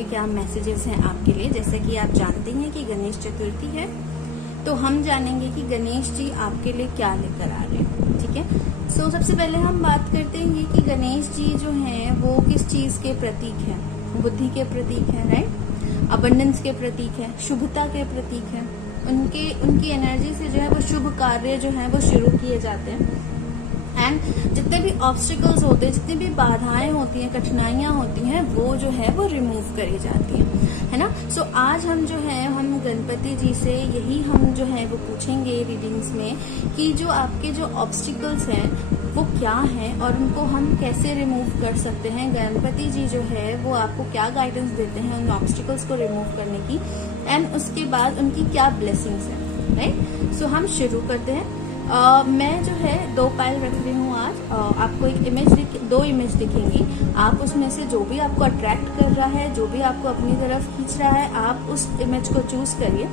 के क्या मैसेजेस हैं आपके लिए। जैसे कि आप जानते हैं कि गणेश चतुर्थी है, तो हम जानेंगे कि गणेश जी आपके लिए क्या लेकर आ रहे हैं। ठीक है, सो सबसे पहले हम बात करते हैं ये कि गणेश जी जो हैं वो किस चीज के प्रतीक हैं। बुद्धि के प्रतीक हैं, राइट, अबंडेंस के प्रतीक है, शुभता के प्रतीक है। उनकी एनर्जी से जो है वो शुभ कार्य जो है वो शुरू किए जाते हैं। एंड जितने भी ऑब्स्टिकल्स होते हैं, जितनी भी बाधाएं होती हैं, कठिनाइयां होती हैं, वो जो है वो रिमूव करी जाती हैं, है ना। सो आज हम जो है हम गणपति जी से यही हम जो है वो पूछेंगे रीडिंग्स में कि जो आपके जो ऑब्स्टिकल्स हैं वो क्या हैं और उनको हम कैसे रिमूव कर सकते हैं। गणपति जी जो है वो आपको क्या गाइडेंस देते हैं उन ऑब्स्टिकल्स को रिमूव करने की, एंड उसके बाद उनकी क्या ब्लेसिंग्स हैं, राइट। सो हम शुरू करते हैं। मैं जो है 2 पायल रख रही हूँ आज। आपको एक दो इमेज दिखेंगी। आप उसमें से जो भी आपको अट्रैक्ट कर रहा है, जो भी आपको अपनी तरफ खींच रहा है, आप उस इमेज को चूज करिए,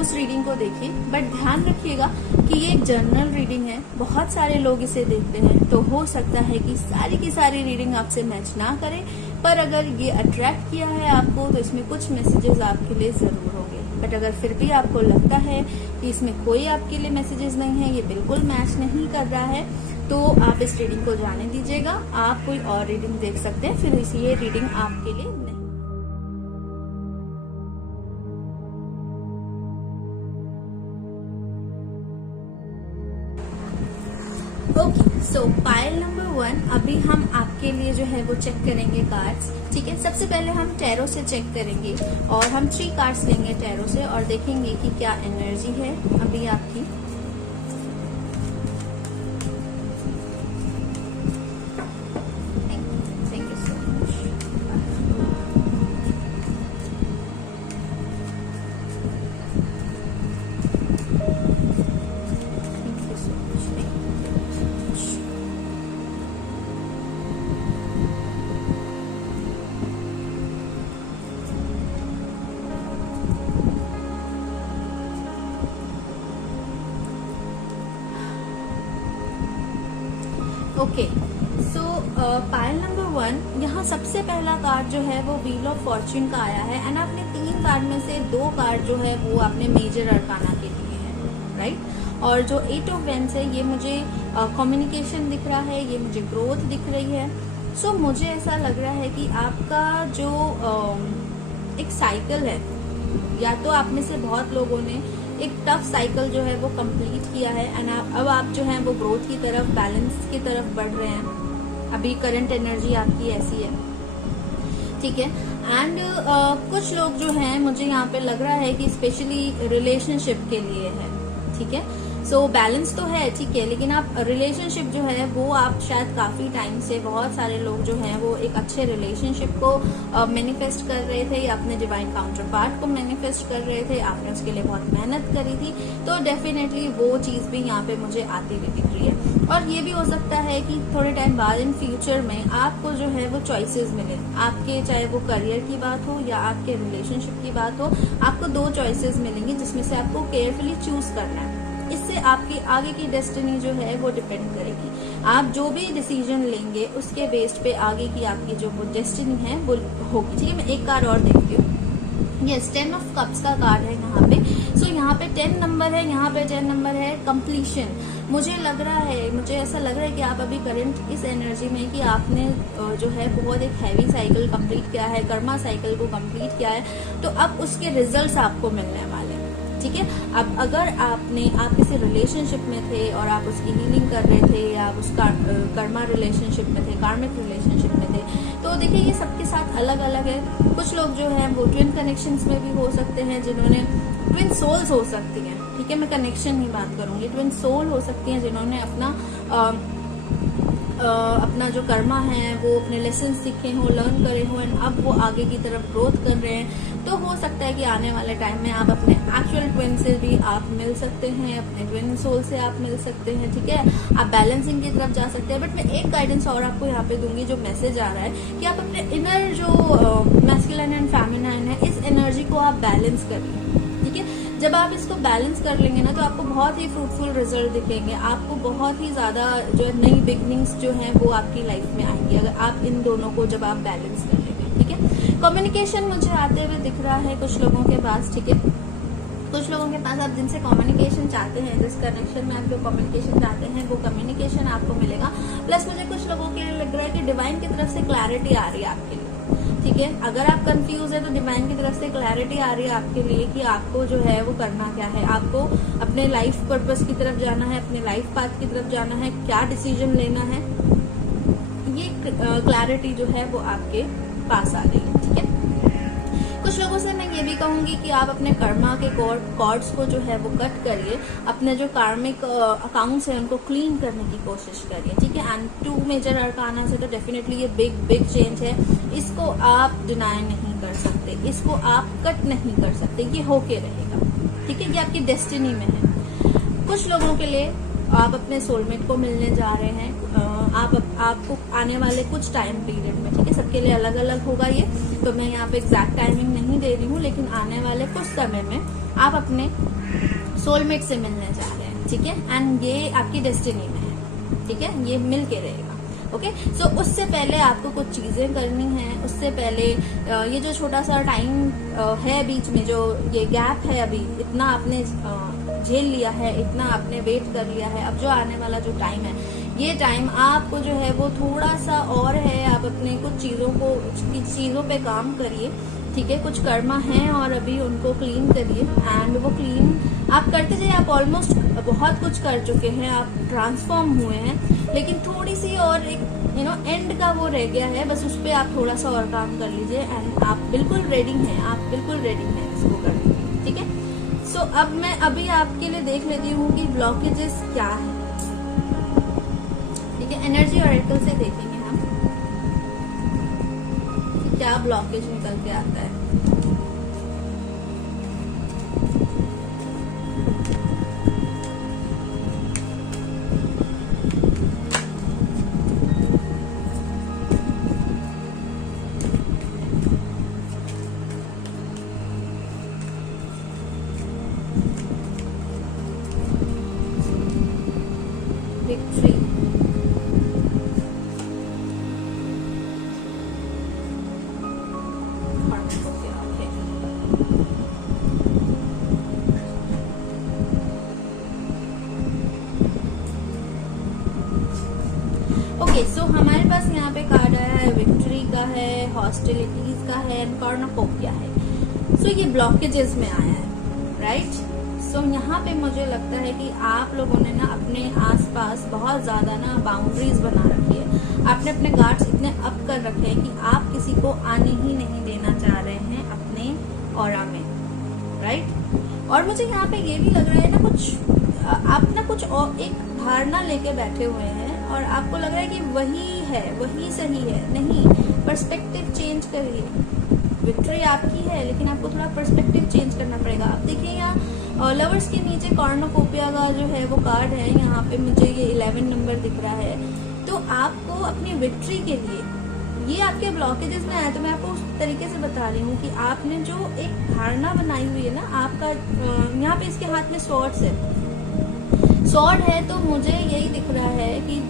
उस रीडिंग को देखिए। बट ध्यान रखिएगा कि ये एक जनरल रीडिंग है, बहुत सारे लोग इसे देखते हैं, तो हो सकता है कि सारी की सारी रीडिंग आपसे मैच ना करे, पर अगर ये अट्रैक्ट किया है आपको तो इसमें कुछ मैसेजेस आपके लिए जरूर होंगे। बट अगर फिर भी आपको लगता है कि इसमें कोई आपके लिए मैसेजेस नहीं है, ये बिल्कुल मैच नहीं कर रहा है, तो आप इस रीडिंग को जाने दीजिएगा। आप कोई और रीडिंग देख सकते हैं, फिर ये रीडिंग आपके लिए नहीं। ओके, सो पायल नंबर 1 अभी हम आपके लिए जो है वो चेक करेंगे कार्ड्स। ठीक है, सबसे पहले हम टैरो से चेक करेंगे और हम 3 कार्ड्स लेंगे टैरो से और देखेंगे कि क्या एनर्जी है अभी आपकी। Thank you so much. Okay, so pile number 1 यहाँ सबसे पहला कार्ड जो है वो व्हील ऑफ फॉर्च्यून का आया है। एंड आपने 3 कार्ड में से 2 कार्ड जो है वो आपने मेजर अरकाना के लिए हैं, राइट। और जो 8 ऑफ वेंस है ये मुझे कम्युनिकेशन दिख रहा है, ये मुझे ग्रोथ दिख रही है। सो मुझे ऐसा लग रहा है कि आपका जो एक साइकिल है, या तो आप में से बहुत लोगों ने एक टफ साइकिल जो है वो कंप्लीट किया है एंड अब आप जो है वो ग्रोथ की तरफ, बैलेंस की तरफ बढ़ रहे हैं। अभी करंट एनर्जी आपकी ऐसी है, ठीक है। एंड कुछ लोग जो हैं, मुझे यहाँ पे लग रहा है कि स्पेशली रिलेशनशिप के लिए है, ठीक है। सो बैलेंस तो है, ठीक है, लेकिन आप रिलेशनशिप जो है वो आप शायद काफी टाइम से, बहुत सारे लोग जो हैं वो एक अच्छे रिलेशनशिप को मैनिफेस्ट कर रहे थे या अपने डिवाइन काउंटर पार्ट को मैनिफेस्ट कर रहे थे, आपने उसके लिए बहुत मेहनत करी थी, तो डेफिनेटली वो चीज भी यहाँ पे मुझे आती हुई दिख रही है। और ये भी हो सकता है कि थोड़े टाइम बाद इन फ्यूचर में आपको जो है वो चॉइसेस मिले आपके, चाहे वो करियर की बात हो या आपके रिलेशनशिप की बात हो, आपको 2 चॉइसेस मिलेंगी जिसमें से आपको केयरफुली चूज करना है। इससे आपकी आगे की डेस्टिनी जो है वो डिपेंड करेगी। आप जो भी डिसीजन लेंगे उसके बेस्ड पे आगे की आपकी जो वो डेस्टिनी है वो होगी, ठीक है। मैं एक कार्ड और देखती हूँ। यस, 10 ऑफ कप्स का कार्ड है यहाँ पे। सो यहाँ पे 10 नंबर है, यहाँ पे 10 नंबर है कंप्लीशन। मुझे लग रहा है, मुझे ऐसा लग रहा है कि आप अभी करंट इस एनर्जी में कि आपने जो है बहुत एक हैवी साइकिल कंप्लीट किया है, कर्मा साइकिल को कंप्लीट किया है, तो अब उसके रिजल्ट्स आपको मिलने वाले हैं, ठीक है। अब अगर आप किसी रिलेशनशिप में थे और आप उसकी हीलिंग कर रहे थे या आप उसका कर्मा रिलेशनशिप में थे, कार्मिक रिलेशनशिप में थे, तो देखिए ये सबके साथ अलग अलग है। कुछ लोग जो है वो ट्विन कनेक्शंस में भी हो सकते हैं, जिन्होंने ट्विन सोल्स हो सकती हैं, ठीक है, मैं कनेक्शन की बात करूंगी। ट्विन सोल हो सकती हैं जिन्होंने अपना जो कर्मा है वो अपने लेसन सीखे हो, लर्न करे हो एंड अब वो आगे की तरफ ग्रोथ कर रहे हैं। तो हो सकता है कि आने वाले टाइम में आप अपने एक्चुअल ट्विन से भी आप मिल सकते हैं, अपने ट्विन सोल से आप मिल सकते हैं, ठीक है। आप बैलेंसिंग की तरफ जा सकते हैं। बट मैं एक गाइडेंस और आपको यहाँ पे दूंगी, जो मैसेज आ रहा है कि आप अपने इनर जो मैस्कुलिन एंड फेमिनाइन है, इस एनर्जी को आप बैलेंस करिए, ठीक है। जब आप इसको बैलेंस कर लेंगे ना, तो आपको बहुत ही फ्रूटफुल रिजल्ट दिखेंगे, आपको बहुत ही ज्यादा जो है नई बिगनिंग्स जो है वो आपकी लाइफ में आएंगी, अगर आप इन दोनों को जब आप बैलेंस कर लेंगे, ठीक है। कम्युनिकेशन मुझे आते हुए दिख रहा है कुछ लोगों के पास, ठीक है। कुछ लोगों के पास आप जिनसे कम्युनिकेशन चाहते हैं, जिस कनेक्शन में आप जो कम्युनिकेशन चाहते हैं वो कम्युनिकेशन आपको मिलेगा। प्लस मुझे कुछ लोगों के लिए लग रहा है कि डिवाइन की तरफ से क्लैरिटी आ रही है आपके लिए, ठीक है। अगर आप कंफ्यूज है तो डिवाइन की तरफ से क्लैरिटी आ रही है आपके लिए कि आपको जो है वो करना क्या है, आपको अपने लाइफ पर्पस की तरफ जाना है, अपने लाइफ पाथ की तरफ जाना है, क्या डिसीजन लेना है, ये क्लैरिटी जो है वो आपके पास आ गई है, ठीक है। कुछ लोगों से मैं ये भी कहूंगी कि आप अपने कर्मा के कॉर्ड्स को जो है वो कट करिए, अपने जो कार्मिक अकाउंट्स है उनको क्लीन करने की कोशिश करिए, ठीक है। एंड 2 मेजर अरकाना से तो डेफिनेटली ये बिग चेंज है, इसको आप डिनाई नहीं कर सकते, इसको आप कट नहीं कर सकते, ये होके रहेगा, ठीक है। ये आपकी डेस्टिनी में है। कुछ लोगों के लिए आप अपने सोलमेट को मिलने जा रहे हैं, आपको आने वाले कुछ टाइम पीरियड में, ठीक है। सबके लिए अलग अलग होगा ये, तो मैं यहाँ पे एग्जैक्ट टाइमिंग नहीं दे रही हूँ, लेकिन आने वाले कुछ समय में आप अपने सोलमेट से मिलने जा रहे हैं, ठीक है। एंड ये आपकी डेस्टिनी में है, ठीक है, ये मिल के रहेगा, ओके। सो उससे पहले आपको कुछ चीजें करनी है, उससे पहले ये जो छोटा सा टाइम है बीच में, जो ये गैप है, अभी इतना आपने झेल लिया है, इतना आपने वेट कर लिया है, अब जो आने वाला जो टाइम है, ये टाइम आपको जो है वो थोड़ा सा और है, आप अपने कुछ चीजों पे काम करिए, ठीक है। कुछ कर्मा है और अभी उनको क्लीन करिए, एंड वो क्लीन आप करते जाइए। आप ऑलमोस्ट बहुत कुछ कर चुके हैं, आप ट्रांसफॉर्म हुए हैं, लेकिन थोड़ी सी और एक एंड का वो रह गया है, बस उस पर आप थोड़ा सा और काम कर लीजिए, एंड आप बिल्कुल रेडी हैं, आप बिल्कुल रेडी हैं इसको करने, ठीक है। सो अब मैं अभी आपके लिए देख लेती हूँ कि ब्लॉकेजेस क्या है, ठीक है। एनर्जी ऑरेकल से देखेंगे हम कि क्या ब्लॉकेज निकल के आता है। Victory, okay. सो हमारे पास यहाँ पे कार्ड आया है, विक्ट्री का है, हॉस्टिलिटीज का है, कॉर्नोकोपिया है। सो ये ब्लॉकेजेस में आया है, राइट। सो यहाँ पे मुझे लगता है कि आप लोगों ने ना अपने आसपास बहुत ज्यादा ना बाउंड्रीज बना रखी है, आपने अपने गार्ड्स इतने अप कर रखे हैं कि आप किसी को आने ही नहीं देना चाह रहे हैं अपने ऑरा में, राइट। और मुझे यहाँ पे ये भी लग रहा है ना, कुछ आप ना कुछ और एक धारणा लेके बैठे हुए हैं और आपको लग रहा है कि वही है, वही सही है। नहीं, पर्सपेक्टिव चेंज करिए। विक्ट्री आपकी है, लेकिन आपको थोड़ा पर्सपेक्टिव चेंज करना पड़ेगा। अब देखिए यहाँ लवर्स के नीचे कॉर्नोकोपिया का जो है वो कार्ड है, यहाँ पे मुझे ये 11 नंबर दिख रहा है। तो आपको अपनी विक्ट्री के लिए, ये आपके ब्लॉकेजेस में आया, तो मैं आपको उस तरीके से बता रही हूँ कि आपने जो एक धारणा बनाई हुई है ना, आपका यहाँ पे इसके हाथ में स्वॉर्ड्स है, स्वॉर्ड है। तो मुझे यही दिख रहा है कि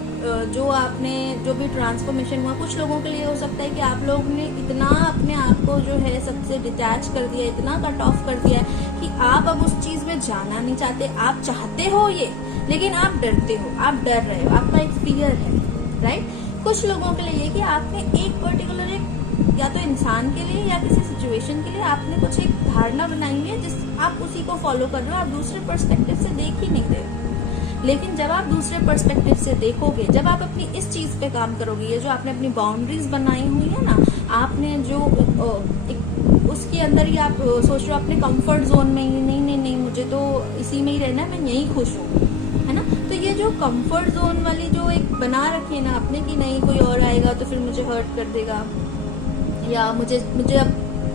जो आपने जो भी ट्रांसफॉर्मेशन हुआ, कुछ लोगों के लिए हो सकता है कि आप लोग ने इतना अपने आप को जो है सबसे डिटैच कर दिया, इतना कट ऑफ कर दिया कि आप अब उस चीज में जाना नहीं चाहते। आप चाहते हो ये, लेकिन आप डरते हो, आप डर रहे हो, आपका एक फियर है, राइट। कुछ लोगों के लिए ये कि आपने एक पर्टिकुलर एक या तो इंसान के लिए या किसी सिचुएशन के लिए आपने कुछ एक धारणा बनाई है, जिस आप उसी को फॉलो कर रहे हो, आप दूसरे पर्सपेक्टिव से देख ही नहीं रहे। लेकिन जब आप दूसरे पर्सपेक्टिव से देखोगे, जब आप अपनी इस चीज पे काम करोगे, ये जो आपने अपनी बाउंड्रीज बनाई हुई है ना, आपने जो उसके अंदर ही आप सोच रहे हो अपने कंफर्ट जोन में ही, नहीं मुझे तो इसी में ही रहना है, मैं यही खुश हूँ, है ना। तो ये जो कंफर्ट जोन वाली जो एक बना रखी है ना आपने कि नहीं कोई और आएगा तो फिर मुझे हर्ट कर देगा, या मुझे अब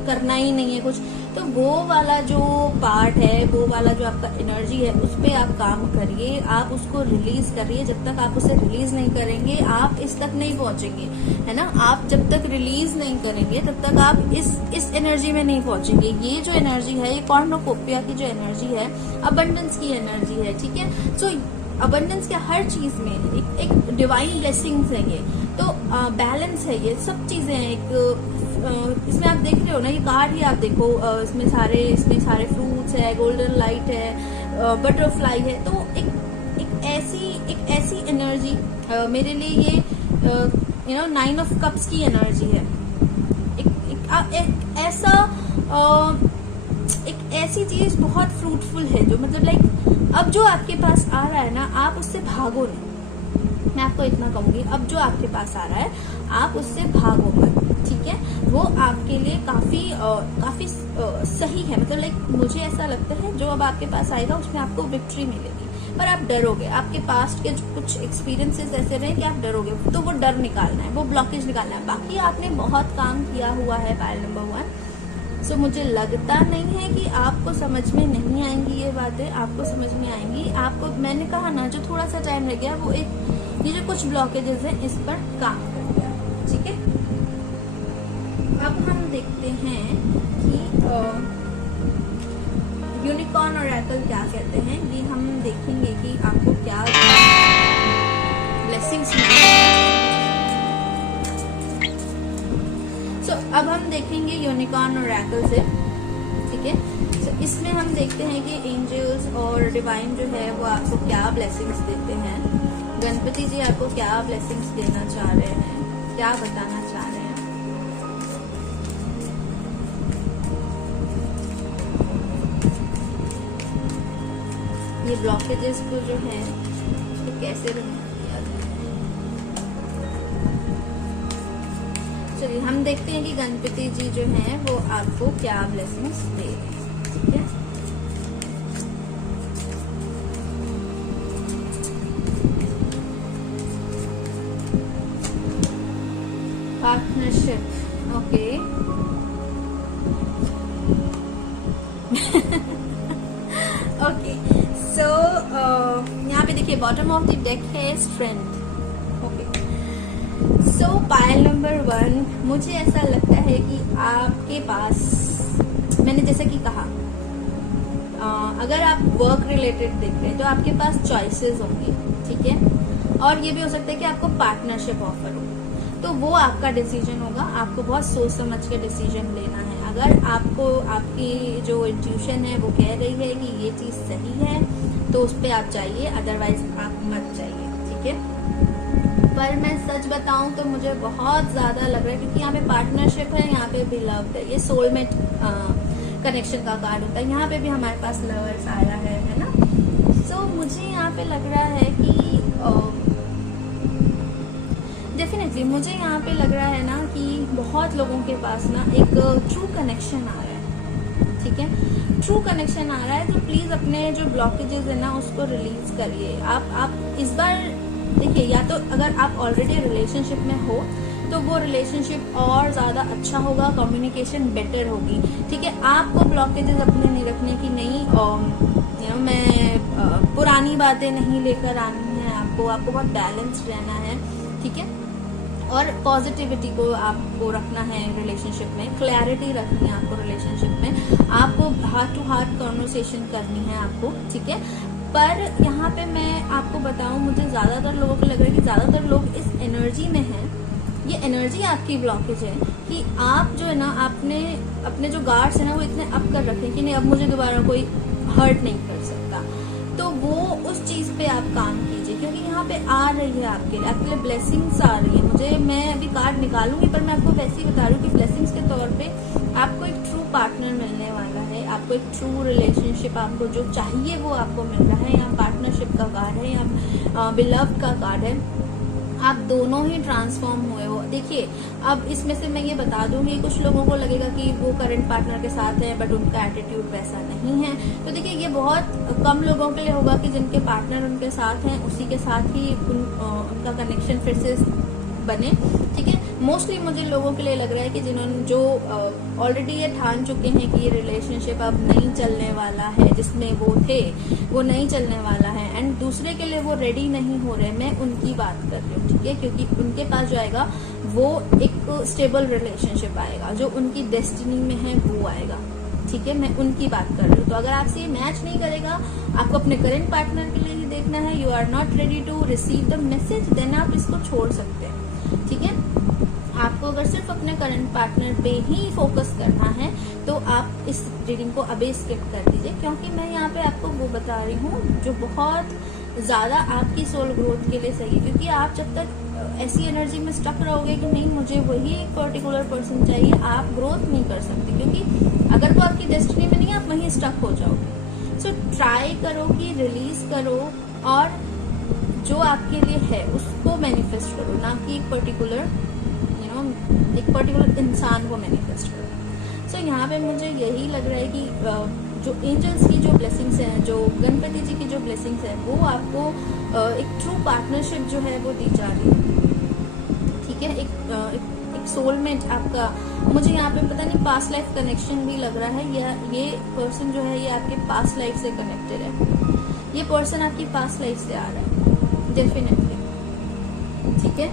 करना ही नहीं है कुछ, तो वो वाला जो पार्ट है, वो वाला जो आपका एनर्जी है, उस पे आप काम करिए, आप उसको रिलीज करिए। जब तक आप उसे रिलीज नहीं करेंगे, आप इस तक नहीं पहुंचेंगे, है ना। आप जब तक रिलीज नहीं करेंगे, तब तक आप इस एनर्जी में नहीं पहुंचेंगे। ये जो एनर्जी है, ये कॉर्नोकोपिया की जो एनर्जी है, अबंडेंस की एनर्जी है, ठीक है। सो अबंडेंस के हर चीज में एक डिवाइन ब्लेसिंग्स है ये, तो बैलेंस है, ये सब चीजें हैं, एक इसमें आप देख रहे हो ना, ये कार्ड ही आप देखो, इसमें सारे फ्रूट्स है, गोल्डन लाइट है, बटरफ्लाई है। तो एक ऐसी एनर्जी मेरे लिए ये 9 ऑफ कप्स की एनर्जी है। एक ऐसी चीज बहुत फ्रूटफुल है जो मतलब लाइक अब जो आपके पास आ रहा है ना, आप उससे भागो नहीं। मैं आपको इतना कहूंगी, अब जो आपके पास आ रहा है आप उससे भागो मत, ठीक है। वो आपके लिए काफी सही है। मतलब लाइक मुझे ऐसा लगता है जो अब आपके पास आएगा उसमें आपको विक्ट्री मिलेगी, पर आप डरोगे। आपके पास्ट के कुछ एक्सपीरियंसेस ऐसे रहे कि आप डरोगे, तो वो डर निकालना है, वो ब्लॉकेज निकालना है। बाकी आपने बहुत काम किया हुआ है पायल नंबर 1। सो मुझे लगता नहीं है कि आपको समझ में नहीं आएंगी ये बातें, आपको समझ में आएंगी। आपको मैंने कहा ना, जो थोड़ा सा टाइम लग गया वो ये जो कुछ ब्लॉकेजेस हैं इस पर काम कर गया, ठीक है। अब हम देखते हैं कि यूनिकॉर्न ऑरेकल क्या कहते हैं। ये हम देखेंगे कि आपको क्या ब्लेसिंग्स मिलेंगे। सो अब हम देखेंगे यूनिकॉर्न ऑरेकल से, ठीक है। सो इसमें हम देखते हैं कि एंजल्स और डिवाइन जो है वो आपको क्या ब्लेसिंग्स देते हैं। गणपति जी आपको क्या ब्लेसिंग्स देना चाह रहे हैं, क्या बताना चाह रहे हैं। ये ब्लॉकेजेस को जो है तो कैसे रिमूव किया जाए। चलिए हम देखते हैं कि गणपति जी जो हैं वो आपको क्या ब्लेसिंग्स दे रहे हैं, ठीक है। Partnership, okay. ओके, सो यहाँ पे देखिए बॉटम ऑफ द डेक है स्ट्रेंथ, ओके। सो पायल नंबर 1, मुझे ऐसा लगता है कि आपके पास, मैंने जैसा कि कहा, अगर आप वर्क रिलेटेड देख रहे हैं तो आपके पास चॉइसेस होंगी, ठीक है। और ये भी हो सकता है कि आपको पार्टनरशिप ऑफर हो, तो वो आपका डिसीजन होगा। आपको बहुत सोच समझ के डिसीजन लेना है। अगर आपको आपकी जो इंट्यूशन है वो कह रही है कि ये चीज सही है तो उस पर आप जाइए, अदरवाइज आप मत जाइए, ठीक है। पर मैं सच बताऊं तो मुझे बहुत ज्यादा लग रहा है, क्योंकि यहाँ पे पार्टनरशिप है, यहाँ पे भी लव है, ये सोलमेट कनेक्शन का कार्ड होता है। यहाँ पे भी हमारे पास लवर्स आया है ना। सो मुझे यहाँ पे लग रहा है कि डेफिनेटली मुझे यहाँ पे लग रहा है ना कि बहुत लोगों के पास ना एक ट्रू कनेक्शन आ रहा है, ठीक है। ट्रू कनेक्शन आ रहा है, तो प्लीज अपने जो ब्लॉकेजेस है ना उसको रिलीज करिए। आप इस बार देखिए, या तो अगर आप ऑलरेडी रिलेशनशिप में हो तो वो रिलेशनशिप और ज्यादा अच्छा होगा, कम्युनिकेशन बेटर होगी, ठीक है। आपको ब्लॉकेजेस अपने नहीं रखने की, नहीं मैं पुरानी बातें नहीं लेकर आनी है। आपको बहुत बैलेंस्ड रहना है, ठीक है। और पॉजिटिविटी को आपको रखना है रिलेशनशिप में, क्लैरिटी रखनी है आपको रिलेशनशिप में, आपको हार्ट टू हार्ट कॉन्वर्सेशन करनी है आपको, ठीक है। पर यहाँ पे मैं आपको बताऊं, मुझे ज्यादातर लोगों को लग रहा है कि ज्यादातर लोग इस एनर्जी में हैं। ये एनर्जी आपकी ब्लॉकेज है कि आप जो है ना, आपने अपने जो गार्ड्स है ना वो इतने अप कर रखे कि नहीं, अब मुझे दोबारा कोई हर्ट नहीं कर सकता। तो वो उस चीज पे आप काम कीजिए, क्योंकि यहाँ पे आ रही है आपके लिए ब्लेसिंग्स आ रही है। मैं अभी कार्ड निकालूंगी, पर मैं आपको वैसे ही बता रही हूँ कि ब्लेसिंग्स के तौर पे आपको एक ट्रू पार्टनर मिलने वाला है, आपको एक ट्रू रिलेशनशिप, आपको जो चाहिए वो आपको मिल रहा है। यहाँ पार्टनरशिप का कार्ड है, यहाँ बिलव्ड का कार्ड है। आप दोनों ही ट्रांसफॉर्म हुए हो। देखिए, अब इसमें से मैं ये बता दूंगी, कुछ लोगों को लगेगा कि वो करंट पार्टनर के साथ है बट उनका एटीट्यूड वैसा नहीं है। तो देखिए, ये बहुत कम लोगों के लिए होगा कि जिनके पार्टनर उनके साथ हैं उसी के साथ ही उनका कनेक्शन फिर से बने, ठीक है। मोस्टली मुझे लोगों के लिए लग रहा है कि जिन्होंने जो ऑलरेडी ये ठान चुके हैं कि ये रिलेशनशिप अब नहीं चलने वाला है, जिसमें वो थे वो नहीं चलने वाला है, एंड दूसरे के लिए वो रेडी नहीं हो रहे, मैं उनकी बात कर रही हूँ, ठीक है। क्योंकि उनके पास जो आएगा वो एक स्टेबल रिलेशनशिप आएगा, जो उनकी डेस्टिनी में है वो आएगा, ठीक है। मैं उनकी बात कर रही हूँ। तो अगर आपसे ये मैच नहीं करेगा, आपको अपने करंट पार्टनर के लिए ही देखना है, you are not ready to receive the message, then आप इसको छोड़ सकते हैं, ठीक है। आपको अगर सिर्फ अपने करंट पार्टनर पे ही फोकस करना है तो आप इस रीडिंग को अभी स्किप कर दीजिए, क्योंकि मैं यहाँ पे आपको वो बता रही हूँ जो बहुत ज्यादा आपकी सोल ग्रोथ के लिए सही है। क्योंकि आप जब तक ऐसी एनर्जी में स्टक रहोगे कि नहीं मुझे वही एक पर्टिकुलर पर्सन चाहिए, आप ग्रोथ नहीं कर सकते, क्योंकि अगर वो आपकी डेस्टिनी में नहीं आप वहीं स्टक हो जाओगे। सो ट्राई करो कि रिलीज करो और जो आपके लिए है उसको मैनिफेस्ट करो, ना कि एक पर्टिकुलर एक पर्टिकुलर इंसान को मैनिफेस्ट करो। सो यहाँ पे मुझे यही लग रहा है कि जो एंजल्स की जो ब्लेसिंग्स हैं, जो गणपति जी की जो ब्लेसिंग्स है, वो आपको एक ट्रू पार्टनरशिप जो है वो दी जा रही है। ठीक है, एक सोलमेट आपका, मुझे यहाँ पे पता नहीं पास्ट लाइफ कनेक्शन भी लग रहा है, ये पर्सन जो है ये आपके पास्ट लाइफ से कनेक्टेड है। ये पर्सन आपकी पास्ट लाइफ से आ रहा है डेफिनेटली। ठीक है,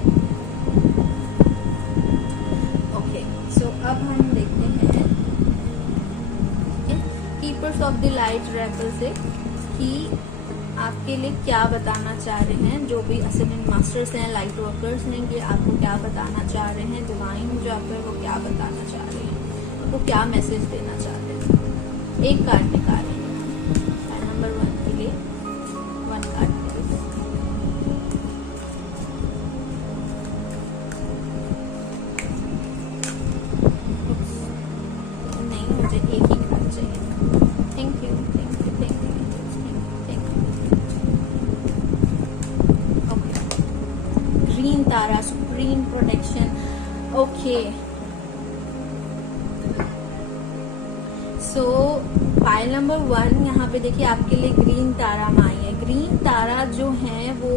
ओके। सो अब हम देखते हैं कीपर्स ऑफ द लाइट रेकल से कि आपके लिए क्या बताना चाह रहे हैं। जो भी असेंडेंट मास्टर्स हैं, लाइट वर्कर्स हैं, कि आपको क्या बताना चाह रहे हैं, डिवाइन जो आपको है वो क्या बताना चाह रहे हैं, आपको क्या मैसेज देना चाह रहे हैं। एक कार्ड निकालें नंबर 1 के लिए, 1 कार्ड प्लीज। नहीं, मुझे एक ही कार्ड चाहिए। Thank you, thank you, thank you, thank you. Okay, green Tara, supreme protection. Okay, so pile number 1 यहाँ पे देखिए आपके लिए ग्रीन तारा में आई है। ग्रीन तारा जो है वो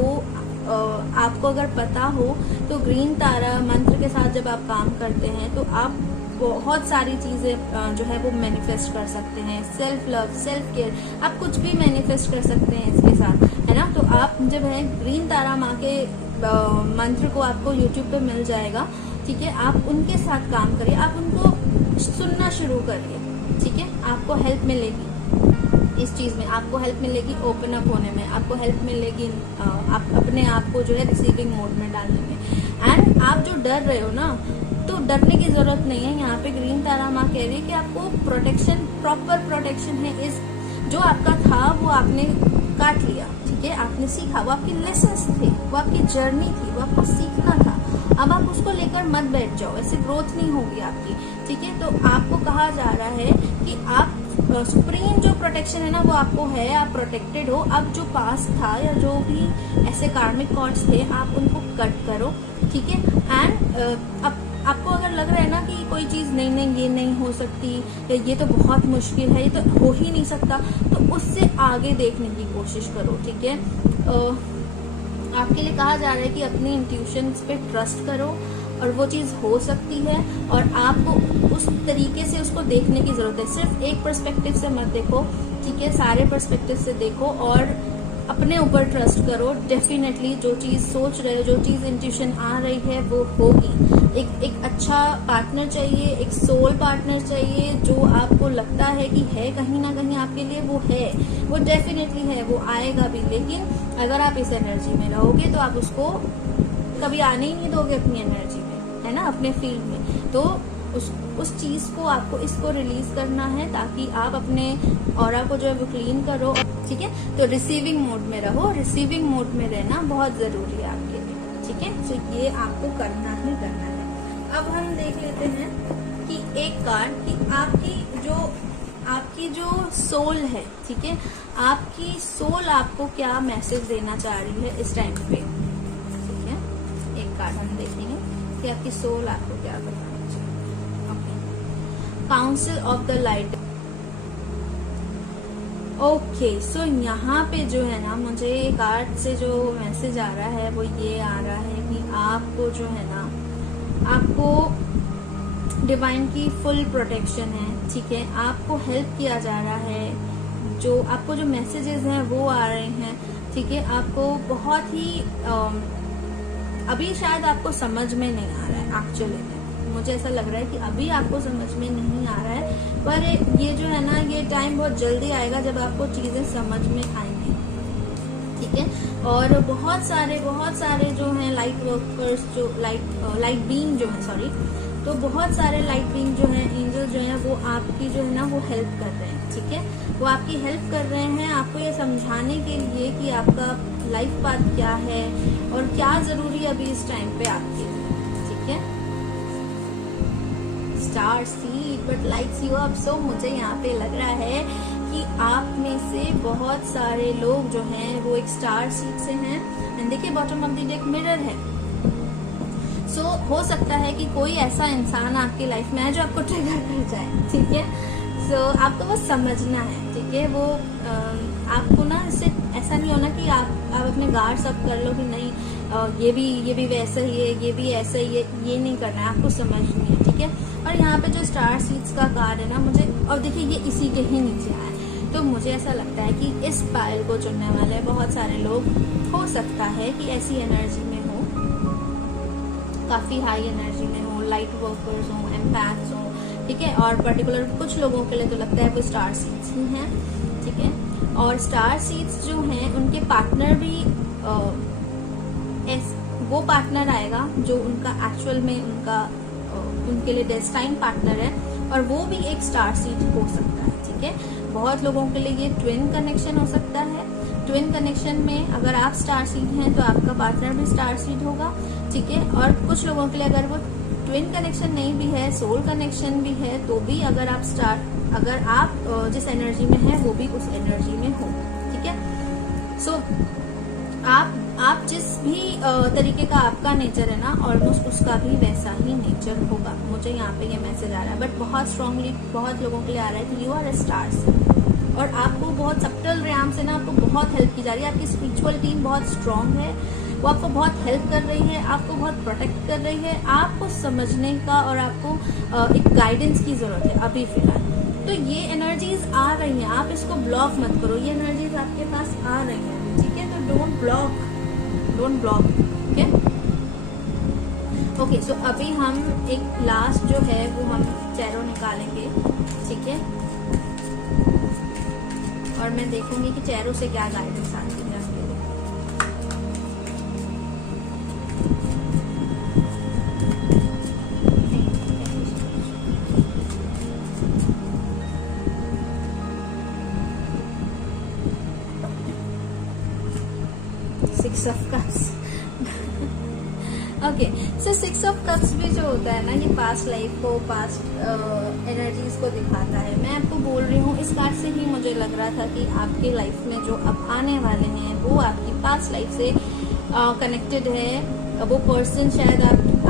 आपको अगर पता हो तो ग्रीन तारा मंत्र के साथ जब आप काम करते हैं तो आप बहुत सारी चीजें जो है वो मैनिफेस्ट कर सकते हैं। सेल्फ लव, सेल्फ केयर, आप कुछ भी मैनिफेस्ट कर सकते हैं इसके साथ, है ना। तो आप जब है ग्रीन तारा माँ के मंत्र को आपको यूट्यूब पे मिल जाएगा, ठीक है। आप उनके साथ काम करिए, आप उनको सुनना शुरू करिए, ठीक है। आपको हेल्प मिलेगी इस चीज में, आपको हेल्प मिलेगी ओपन अप होने में, आपको हेल्प मिलेगी आप अपने आप को जो है रिसीविंग मोड में डालने में। एंड आप जो डर रहे हो ना, तो डरने की जरूरत नहीं है। यहाँ पे ग्रीन तारा माँ कह रही है कि आपको प्रोटेक्शन, प्रॉपर प्रोटेक्शन है। इस जो आपका था वो आपने काट लिया, ठीक है, आपने सीखा, वो आपकी लेसन्स थे, वो आपकी जर्नी थी, वो आपको सीखना था। अब आप उसको लेकर मत बैठ जाओ, ऐसे ग्रोथ नहीं होगी आपकी, ठीक है। तो आपको कहा जा रहा है कि आप सुप्रीम जो प्रोटेक्शन है ना वो आपको है, आप प्रोटेक्टेड हो। अब जो पास था या जो भी ऐसे कार्मिक कॉर्ड्स थे आप उनको कट करो, ठीक है। एंड अब आपको अगर लग रहा है ना कि कोई चीज नहीं ये नहीं हो सकती, या ये तो बहुत मुश्किल है, ये तो हो ही नहीं सकता, तो उससे आगे देखने की कोशिश करो, ठीक है। आपके लिए कहा जा रहा है कि अपनी इंट्यूशंस पे ट्रस्ट करो और वो चीज हो सकती है, और आपको उस तरीके से उसको देखने की जरूरत है। सिर्फ एक पर्सपेक्टिव से मत देखो, ठीक है, सारे पर्सपेक्टिव से देखो और अपने ऊपर ट्रस्ट करो। डेफिनेटली जो चीज सोच रहे हो, जो चीज इंट्यूशन आ रही है वो होगी। एक अच्छा पार्टनर चाहिए, एक सोल पार्टनर चाहिए जो आपको लगता है कि है कहीं ना कहीं आपके लिए, वो है, वो डेफिनेटली है, वो आएगा भी। लेकिन अगर आप इस एनर्जी में रहोगे तो आप उसको कभी आने ही नहीं दोगे अपनी एनर्जी में, है ना, अपने फील्ड में। तो उस चीज को आपको इसको रिलीज करना है ताकि आप अपने ऑरा को जो है वो क्लीन करो, ठीक है। तो रिसीविंग मोड में रहो, रिसीविंग मोड में रहना बहुत जरूरी है आपके लिए, ठीक है। तो ये आपको करना ही करना है। अब हम देख लेते हैं कि एक कार्ड कि आपकी जो सोल है, ठीक है, आपकी सोल आपको क्या मैसेज देना चाह रही है इस टाइम पे, ठीक है। एक कार्ड हम देखेंगे कि आपकी सोल आपको क्या बताना चाहिए। Council of the light. Okay, so यहाँ पे जो है ना, मुझे कार्ड से जो मैसेज आ रहा है वो ये आ रहा है कि आपको जो है ना, आपको डिवाइन की फुल प्रोटेक्शन है, ठीक है। आपको हेल्प किया जा रहा है, जो आपको जो मैसेजेस हैं वो आ रहे हैं, ठीक है। आपको बहुत ही अभी शायद आपको समझ में नहीं आ रहा है, एक्चुअली मुझे ऐसा लग रहा है कि अभी आपको समझ में नहीं आ रहा है, पर ये जो है ना, ये टाइम बहुत जल्दी आएगा जब आपको चीजें समझ में आएंगी, ठीक है। और बहुत सारे जो हैं लाइट वर्कर्स, जो लाइट बीइंग जो है, सॉरी, तो बहुत सारे लाइट बीइंग जो हैं, एंजल जो हैं, वो आपकी जो है ना वो हेल्प कर रहे हैं, ठीक है। वो आपकी हेल्प कर रहे हैं आपको ये समझाने के लिए कि आपका लाइफ पाथ क्या है और क्या जरूरी है अभी इस टाइम पे आपके लिए, ठीक है। Star seed but lights you up. So मुझे यहाँ पे लग रहा है कि आप में से बहुत सारे लोग जो हैं वो एक स्टार सीड से हैं। एंड देखिए bottom of the deck mirror है। सो हो सकता है कि कोई ऐसा इंसान आपकी लाइफ में है जो आपको ट्रिगर कर जाए, ठीक है। सो आपको वो समझना है, ठीक है। वो आपको ना इससे ऐसा नहीं होना कि आप अपने गार्ड्स अप कर लो कि नहीं ये भी वैसा ही है, ये भी ऐसा ही है, ये नहीं करना है, आपको समझनी है, ठीक है। और यहाँ पे जो स्टार सीड्स का कार्ड है ना मुझे, और देखिए ये इसी के ही नीचे आया है, तो मुझे ऐसा लगता है कि इस पायल को चुनने वाले बहुत सारे लोग, हो सकता है कि ऐसी एनर्जी में हो, काफी हाई एनर्जी में हो, लाइट वर्कर्स हो, एम्पैथ्स हो, ठीक है। और पर्टिकुलर कुछ लोगों के लिए तो लगता है वो स्टार सीड्स ही हैं, ठीक है। और स्टार सीड्स जो हैं उनके पार्टनर भी वो पार्टनर आएगा जो उनका एक्चुअल में उनके लिए डेस्टाइन पार्टनर है, और वो भी एक स्टार सीड हो सकता है, ठीक है। बहुत लोगों के लिए ये ट्विन कनेक्शन हो सकता है। ट्विन कनेक्शन में अगर आप स्टार सीड हैं तो आपका पार्टनर भी स्टार सीड होगा, ठीक है। और कुछ लोगों के लिए अगर वो ट्विन कनेक्शन नहीं भी है, सोल कनेक्शन भी है, तो भी अगर आप जिस एनर्जी में है वो भी उस एनर्जी में हो, ठीक है। सो आप जिस भी तरीके का आपका नेचर है ना, ऑलमोस्ट उसका भी वैसा ही नेचर होगा। मुझे यहाँ पे ये मैसेज आ रहा है, बट बहुत स्ट्रांगली बहुत लोगों के लिए आ रहा है कि you are a star seed, और आपको बहुत सब्टल रियाम से ना आपको बहुत हेल्प की जा रही है। आपकी स्पिरिचुअल टीम बहुत स्ट्रांग है, वो आपको बहुत हेल्प कर रही है, आपको बहुत प्रोटेक्ट कर रही है। आपको समझने का और आपको एक गाइडेंस की जरूरत है अभी फिलहाल। तो ये एनर्जीज आ रही हैं, आप इसको ब्लॉक मत करो, ये एनर्जीज आपके पास आ रही हैं, ठीक है। तो डोंट ब्लॉक, ओके ओके। सो अभी हम एक लास्ट जो है वो हम चेहरों निकालेंगे, ठीक है। और मैं देखूंगी कि चेहरों से क्या गाइडेंस आती है आपके लिए। Six of cups. Okay, so six of cups भी जो होता है ना, ये पास्ट लाइफ को, पास्ट एनर्जीज को दिखाता है। मैं आपको बोल रही हूँ, इस कार्ड से ही मुझे लग रहा था कि आपके लाइफ में जो अब आने वाले हैं वो आपकी पास्ट लाइफ से कनेक्टेड है। वो पर्सन शायद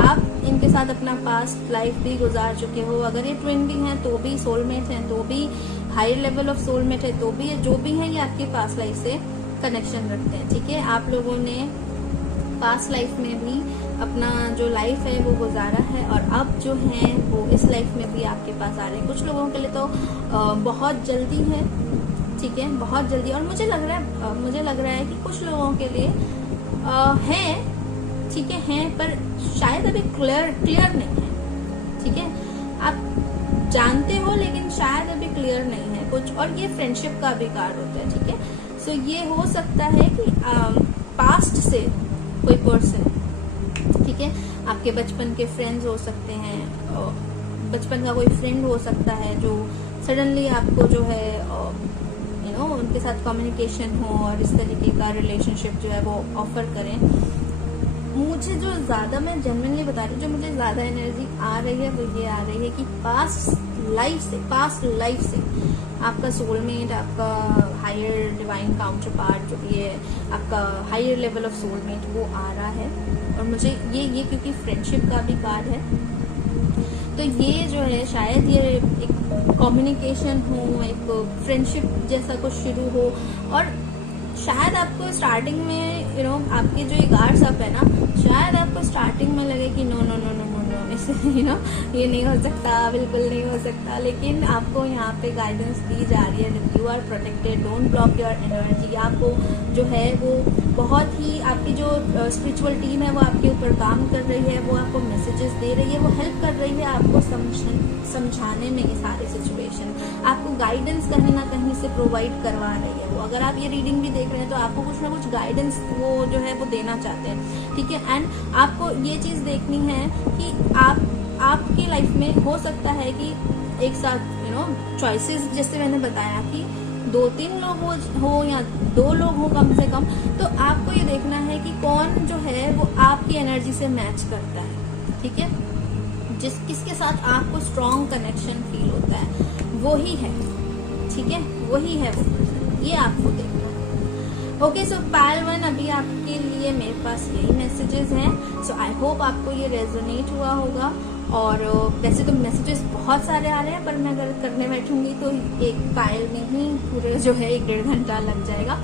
आप इनके साथ अपना पास्ट लाइफ भी गुजार चुके हो। अगर ये ट्विन भी हैं तो भी, सोलमेट हैं तो भी, हायर लेवल ऑफ सोलमेट है तो भी, जो भी है ये आपकी पास्ट लाइफ से कनेक्शन रखते हैं, ठीक है। आप लोगों ने पास्ट लाइफ में भी अपना जो लाइफ है वो गुजारा है, और अब जो है वो इस लाइफ में भी आपके पास आ रहे हैं। कुछ लोगों के लिए तो बहुत जल्दी है, ठीक है, बहुत जल्दी। और मुझे लग रहा है कि कुछ लोगों के लिए है, ठीक है, हैं, पर शायद अभी क्लियर नहीं है, ठीक है। आप जानते हो लेकिन शायद अभी क्लियर नहीं है कुछ। और ये फ्रेंडशिप का भी कार्ड होता है, ठीक है। सो ये हो सकता है कि पास्ट से कोई पर्सन, ठीक है, आपके बचपन के फ्रेंड्स हो सकते हैं, बचपन का कोई फ्रेंड हो सकता है जो सडनली आपको जो है उनके साथ कम्युनिकेशन हो और इस तरीके का रिलेशनशिप जो है वो ऑफर करें। मुझे जो ज्यादा, मैं जेन्युइनली बता रही हूँ, जो मुझे ज्यादा एनर्जी आ रही है वो ये आ रही है कि पास्ट लाइफ से आपका सोलमेट, आपका हायर डिवाइन काउंटर पार्ट जो भी है, आपका हायर लेवल ऑफ सोलमेट वो आ रहा है। और मुझे ये क्योंकि फ्रेंडशिप का भी कार्ड है, तो ये जो है शायद ये एक कम्युनिकेशन हो, एक फ्रेंडशिप जैसा कुछ शुरू हो। और शायद आपको स्टार्टिंग में आपके जो ये गार्ड्स अप है ना, शायद आपको स्टार्टिंग में लगे कि no no no no no no you know ये नहीं हो सकता, बिल्कुल नहीं हो सकता, लेकिन आपको यहाँ पे गाइडेंस दी जा रही है that you are protected, don't block your energy. आपको जो है वो बहुत ही, आपकी जो स्पिरिचुअल टीम है वो आपके ऊपर काम कर रही है, वो आपको मैसेजेस दे रही है, वो हेल्प कर रही है आपको समझाने में ये सारे सिचुएशन, आपको गाइडेंस कहीं ना कहीं से प्रोवाइड करवा रही है वो। अगर आप ये रीडिंग भी देख रहे हैं तो आपको कुछ ना कुछ गाइडेंस वो जो है वो देना चाहते हैं, ठीक है। एंड आपको ये चीज देखनी है कि आपकी लाइफ में हो सकता है कि एक साथ यू नो चॉइसेस, जैसे मैंने बताया कि 2-3 लोग हो या 2 लोग हो कम से कम, तो आपको ये देखना है कि कौन जो है वो आपकी एनर्जी से मैच करता है, ठीक है। किसके साथ आपको स्ट्रॉन्ग कनेक्शन फील होता है वो ही है, ठीक है, वही है वो पर्सन, ये आपको देखना है। ओके, सो पायल 1 अभी आपके लिए मेरे पास यही मैसेजेस हैं। सो आई होप आपको ये रेजोनेट हुआ होगा। और वैसे तो मैसेजेस बहुत सारे आ रहे हैं, पर मैं अगर करने बैठूंगी तो एक पायल में ही पूरे जो है 1-1.5 घंटा लग जाएगा।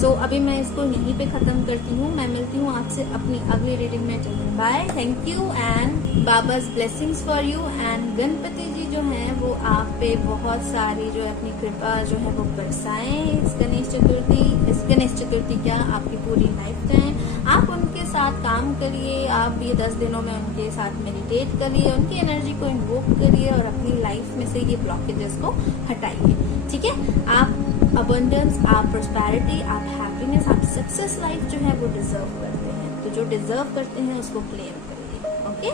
सो अभी मैं इसको यहीं पे खत्म करती हूँ। मैं मिलती हूँ आपसे अपनी अगली रीडिंग में। चलिए bye, thank you and Baba's blessings for you. And Ganpati ji जो हैं वो आप पे बहुत सारी जो है अपनी कृपा जो है वो बरसाएं इस गणेश चतुर्थी क्या आपकी पूरी लाइफ टाइम। आप उनके साथ काम करिए, आप ये 10 दिनों में उनके साथ मेडिटेट करिए, उनकी एनर्जी को इन्वोक करिए और अपनी लाइफ में से ये ब्लॉकेजेस को हटाइए, ठीक है। आप अबंडेंस, आप प्रोस्पेरिटी, आप हैप्पीनेस, आप सक्सेस लाइफ जो है वो डिजर्व करते हैं, तो जो डिजर्व करते हैं उसको क्लेम करिए। ओके,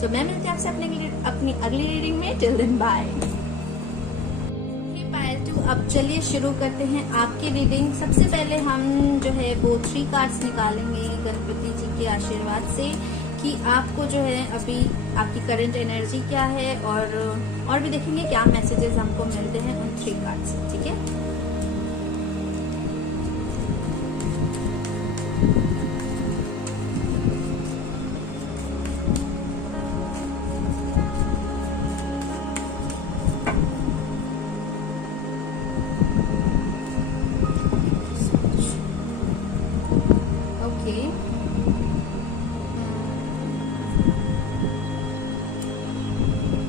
तो मैं मिलती हूँ आपसे अपनी अगली रीडिंग में। Till then bye. अब चलिए शुरू करते हैं आपकी रीडिंग। सबसे पहले हम जो है वो 3 कार्ड्स निकालेंगे गणपति जी के आशीर्वाद से कि आपको जो है अभी आपकी करंट एनर्जी क्या है, और भी देखेंगे क्या मैसेजेस हमको मिलते हैं उन 3 कार्ड से, ठीक है।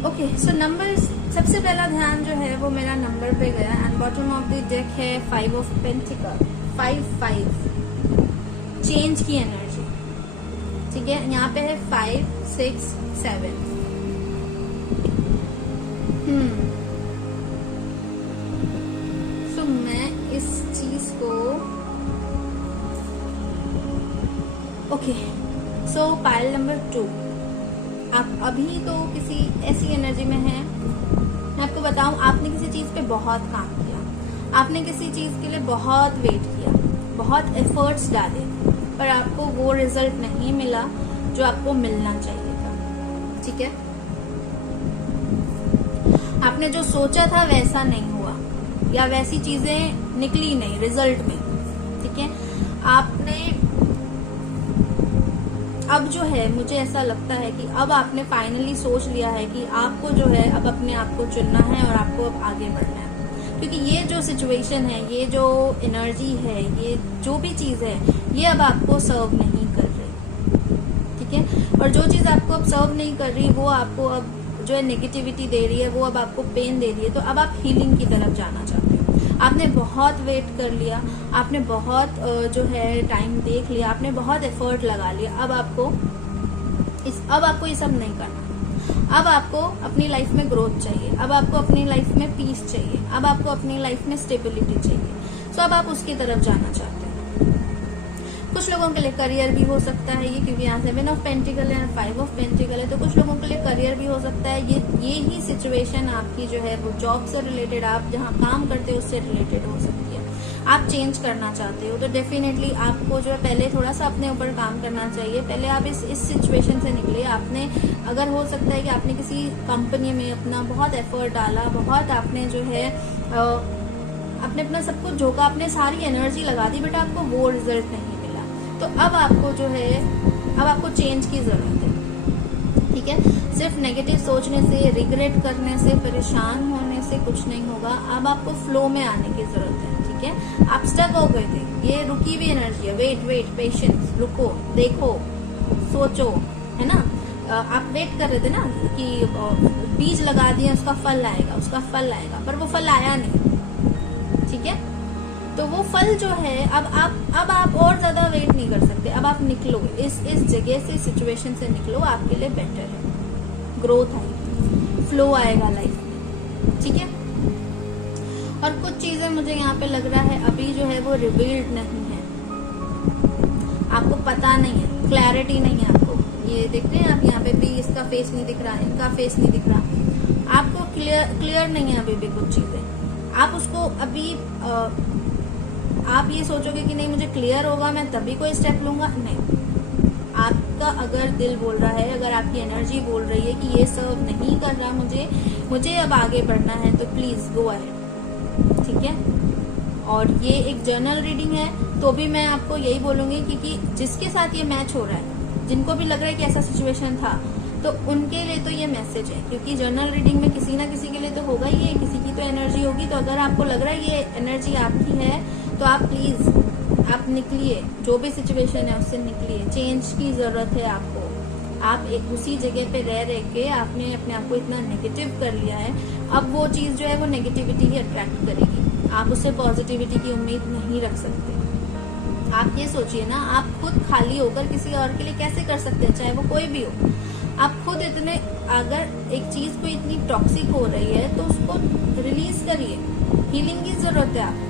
ओके, सो नंबर, सबसे पहला ध्यान जो है वो मेरा नंबर पे गया and bottom of the deck है 5 ऑफ पेंटिकल, 5 चेंज की एनर्जी, ठीक है। यहाँ पे है 5, 6, 7। सो मैं इस चीज को ओके, सो पाइल नंबर 2, आप अभी तो किसी ऐसी एनर्जी में हैं, मैं आपको बताऊं, आपने किसी चीज पे बहुत काम किया, आपने किसी चीज के लिए बहुत वेट किया, बहुत एफर्ट्स डाले, पर आपको वो रिजल्ट नहीं मिला जो आपको मिलना चाहिए था, ठीक है। आपने जो सोचा था वैसा नहीं हुआ, या वैसी चीजें निकली नहीं रिजल्ट में, ठीक है। आपने अब जो है, मुझे ऐसा लगता है कि अब आपने फाइनली सोच लिया है कि आपको जो है अब अपने आप को चुनना है और आपको अब आगे बढ़ना है, क्योंकि ये जो सिचुएशन है, ये जो एनर्जी है, ये जो भी चीज है, ये अब आपको सर्व नहीं कर रही, ठीक है। और जो चीज आपको अब सर्व नहीं कर रही वो आपको अब जो है नेगेटिविटी दे रही है, वो अब आपको पेन दे रही है, तो अब आप हीलिंग की तरफ जाना चाहते हो। आपने बहुत वेट कर लिया, आपने बहुत जो है टाइम देख लिया, आपने बहुत एफर्ट लगा लिया, अब आपको ये सब नहीं करना। अब आपको अपनी लाइफ में ग्रोथ चाहिए, अब आपको अपनी लाइफ में पीस चाहिए, अब आपको अपनी लाइफ में स्टेबिलिटी चाहिए। सो अब आप उसकी तरफ जाना चाहते हैं। कुछ लोगों के लिए करियर भी हो सकता है ये, क्योंकि यहाँ 7 ऑफ पेंटिकल है, 5 ऑफ पेंटिकल है, तो कुछ लोगों के लिए करियर भी हो सकता है। ये ही सिचुएशन आपकी जो है वो जॉब से रिलेटेड, आप जहाँ काम करते हो उससे रिलेटेड हो सकती है। आप चेंज करना चाहते हो तो डेफिनेटली आपको जो है पहले थोड़ा सा अपने ऊपर काम करना चाहिए। पहले आप इस सिचुएशन से निकले। आपने, अगर हो सकता है कि आपने किसी कंपनी में अपना बहुत एफर्ट डाला, बहुत आपने जो है आपने अपना सब कुछ झोंका, आपने सारी एनर्जी लगा दी, बट आपको वो रिजल्ट नहीं मिला, तो अब आपको जो है, अब आपको चेंज की जरूरत है, ठीक है। सिर्फ नेगेटिव सोचने से, रिग्रेट करने से, परेशान होने से कुछ नहीं होगा। अब आपको फ्लो में आने की जरूरत है, ठीक है। आप स्टक हो गए थे, ये रुकी हुई एनर्जी है। वेट, पेशेंस, रुको, देखो, सोचो, है ना। आप वेट कर रहे थे ना कि बीज लगा दिए उसका फल आएगा, उसका फल आएगा, पर वो फल आया नहीं। ठीक है, तो वो फल जो है अब आप और ज्यादा वेट नहीं कर सकते। अब आप निकलो इस जगह से, सिचुएशन से निकलो, आपके लिए बेटर है। ग्रोथ आएगी, फ्लो आएगा लाइफ में। ठीक है, और कुछ चीजें मुझे यहाँ पे लग रहा है अभी जो है वो रिवील्ड नहीं है, आपको पता नहीं है, क्लैरिटी नहीं है आपको। ये देख रहे हैं आप, यहाँ पे भी इसका फेस नहीं दिख रहा, इनका फेस नहीं दिख रहा, आपको क्लियर नहीं है अभी भी कुछ चीजें। आप उसको अभी आप ये सोचोगे कि नहीं मुझे क्लियर होगा मैं तभी कोई स्टेप लूंगा, नहीं। आपका अगर दिल बोल रहा है, अगर आपकी एनर्जी बोल रही है कि ये सर्व नहीं कर रहा मुझे अब आगे बढ़ना है, तो प्लीज गो अहेड। ठीक है, और ये एक जर्नल रीडिंग है, तो भी मैं आपको यही बोलूंगी कि जिसके साथ ये मैच हो रहा है, जिनको भी लग रहा है कि ऐसा सिचुएशन था, तो उनके लिए तो ये मैसेज है, क्योंकि जर्नल रीडिंग में किसी ना किसी के लिए तो होगा ही है, किसी की तो एनर्जी होगी। तो अगर आपको लग रहा है ये एनर्जी आपकी है, तो आप प्लीज आप निकलिए, जो भी सिचुएशन है उससे निकलिए। चेंज की जरूरत है आपको। आप एक उसी जगह पे रह के आपने अपने आप को इतना नेगेटिव कर लिया है, अब वो चीज जो है वो नेगेटिविटी ही अट्रैक्ट करेगी, आप उससे पॉजिटिविटी की उम्मीद नहीं रख सकते। आप ये सोचिए ना, आप खुद खाली होकर किसी और के लिए कैसे कर सकते हैं, चाहे वो कोई भी हो। आप खुद इतने, अगर एक चीज को इतनी टॉक्सिक हो रही है तो उसको रिलीज करिए। हीलिंग की जरूरत है आपको।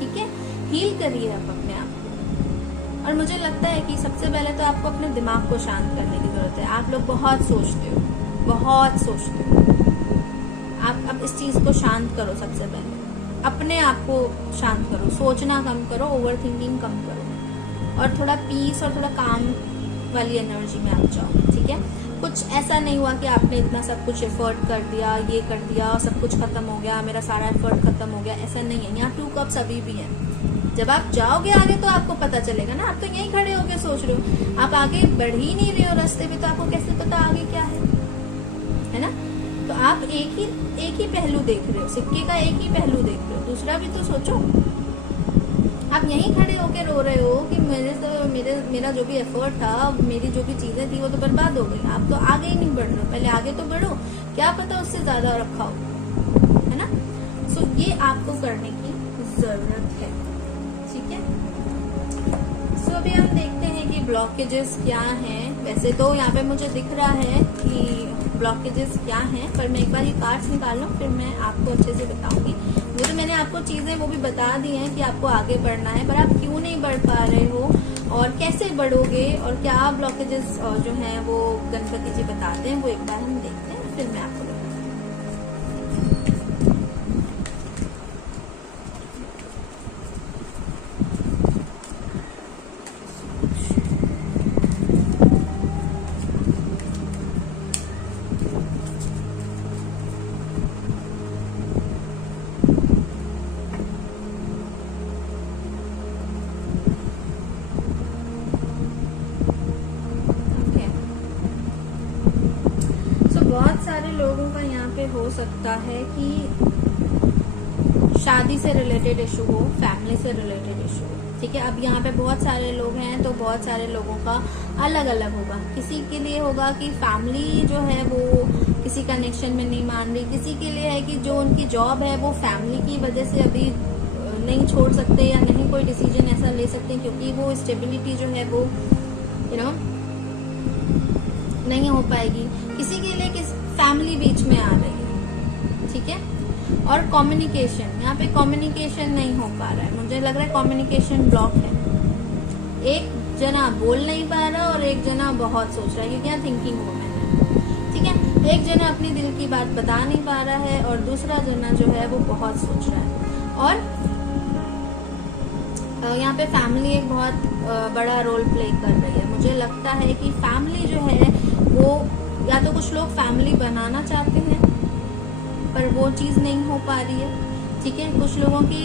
ठीक है, हील करिए आप अपने आप को। और मुझे लगता है कि सबसे पहले तो आपको अपने दिमाग को शांत करने की जरूरत है। आप लोग बहुत सोचते हो, बहुत सोचते हो। आप अब इस चीज को शांत करो। सबसे पहले अपने आप को शांत करो, सोचना कम करो, ओवर थिंकिंग कम करो, और थोड़ा पीस और थोड़ा काम वाली एनर्जी में आप जाओ। ठीक है, कुछ ऐसा नहीं हुआ कि आपने इतना सब कुछ एफर्ट कर दिया, ये कर दिया और सब कुछ खत्म हो गया, मेरा सारा एफर्ट खत्म हो गया, ऐसा नहीं है। यहाँ 2 कप्स अभी भी हैं। जब आप जाओगे आगे तो आपको पता चलेगा ना। आप तो यहीं खड़े होके सोच रहे हो, आप आगे बढ़ ही नहीं रहे हो रास्ते पे, तो आपको कैसे पता आगे क्या है ना। तो आप एक ही पहलू देख रहे हो, सिक्के का एक ही पहलू देख रहे हो, दूसरा भी तो सोचो। आप यहीं खड़े होके रो रहे हो कि मेरा जो भी एफर्ट था, मेरी जो भी चीजें थी वो तो बर्बाद हो गई। आप तो आगे ही नहीं बढ़ रहे हो, पहले आगे तो बढ़ो, क्या पता उससे ज्यादा रखा हो, है ना। सो ये आपको करने की जरूरत है। ठीक है, सो अभी हम देखते हैं कि ब्लॉकेजेस क्या हैं। वैसे तो यहाँ पे मुझे दिख रहा है कि ब्लॉकेजेस क्या हैं, पर मैं एक बार ये कार्ड्स निकाल लूँ, फिर मैं आपको अच्छे से बताऊंगी। वो तो मैंने आपको चीजें वो भी बता दी हैं कि आपको आगे बढ़ना है, पर आप क्यों नहीं बढ़ पा रहे हो और कैसे बढ़ोगे और क्या ब्लॉकेजेस जो हैं वो गणपति जी बताते हैं, वो एक बार हम देखते हैं, फिर मैं आपको बहुत सारे लोगों का यहाँ पे हो सकता है कि शादी से रिलेटेड इशू हो, फैमिली से रिलेटेड इशू हो। ठीक है, अब यहाँ पे बहुत सारे लोग हैं तो बहुत सारे लोगों का अलग अलग होगा। किसी के लिए होगा कि फैमिली जो है वो किसी कनेक्शन में नहीं मान रही, किसी के लिए है कि जो उनकी जॉब है वो फैमिली की वजह से अभी नहीं छोड़ सकते या नहीं कोई डिसीजन ऐसा ले सकते क्योंकि वो स्टेबिलिटी जो है वो नहीं हो पाएगी। किसी के लिए किस फैमिली बीच में आ रही है। ठीक है, और कम्युनिकेशन, यहाँ पे कम्युनिकेशन नहीं हो पा रहा है, मुझे लग रहा है कम्युनिकेशन ब्लॉक है। एक जना बोल नहीं पा रहा और एक जना बहुत सोच रहा है, क्योंकि यहाँ थिंकिंग वुमन है। ठीक है, एक जना अपनी दिल की बात बता नहीं पा रहा है और दूसरा जना जो है वो बहुत सोच रहा है। और यहाँ पे फैमिली एक बहुत बड़ा रोल प्ले कर रही है। मुझे लगता है कि फैमिली जो है वो, या तो कुछ लोग फैमिली बनाना चाहते हैं पर वो चीज नहीं हो पा रही है। ठीक है, कुछ लोगों के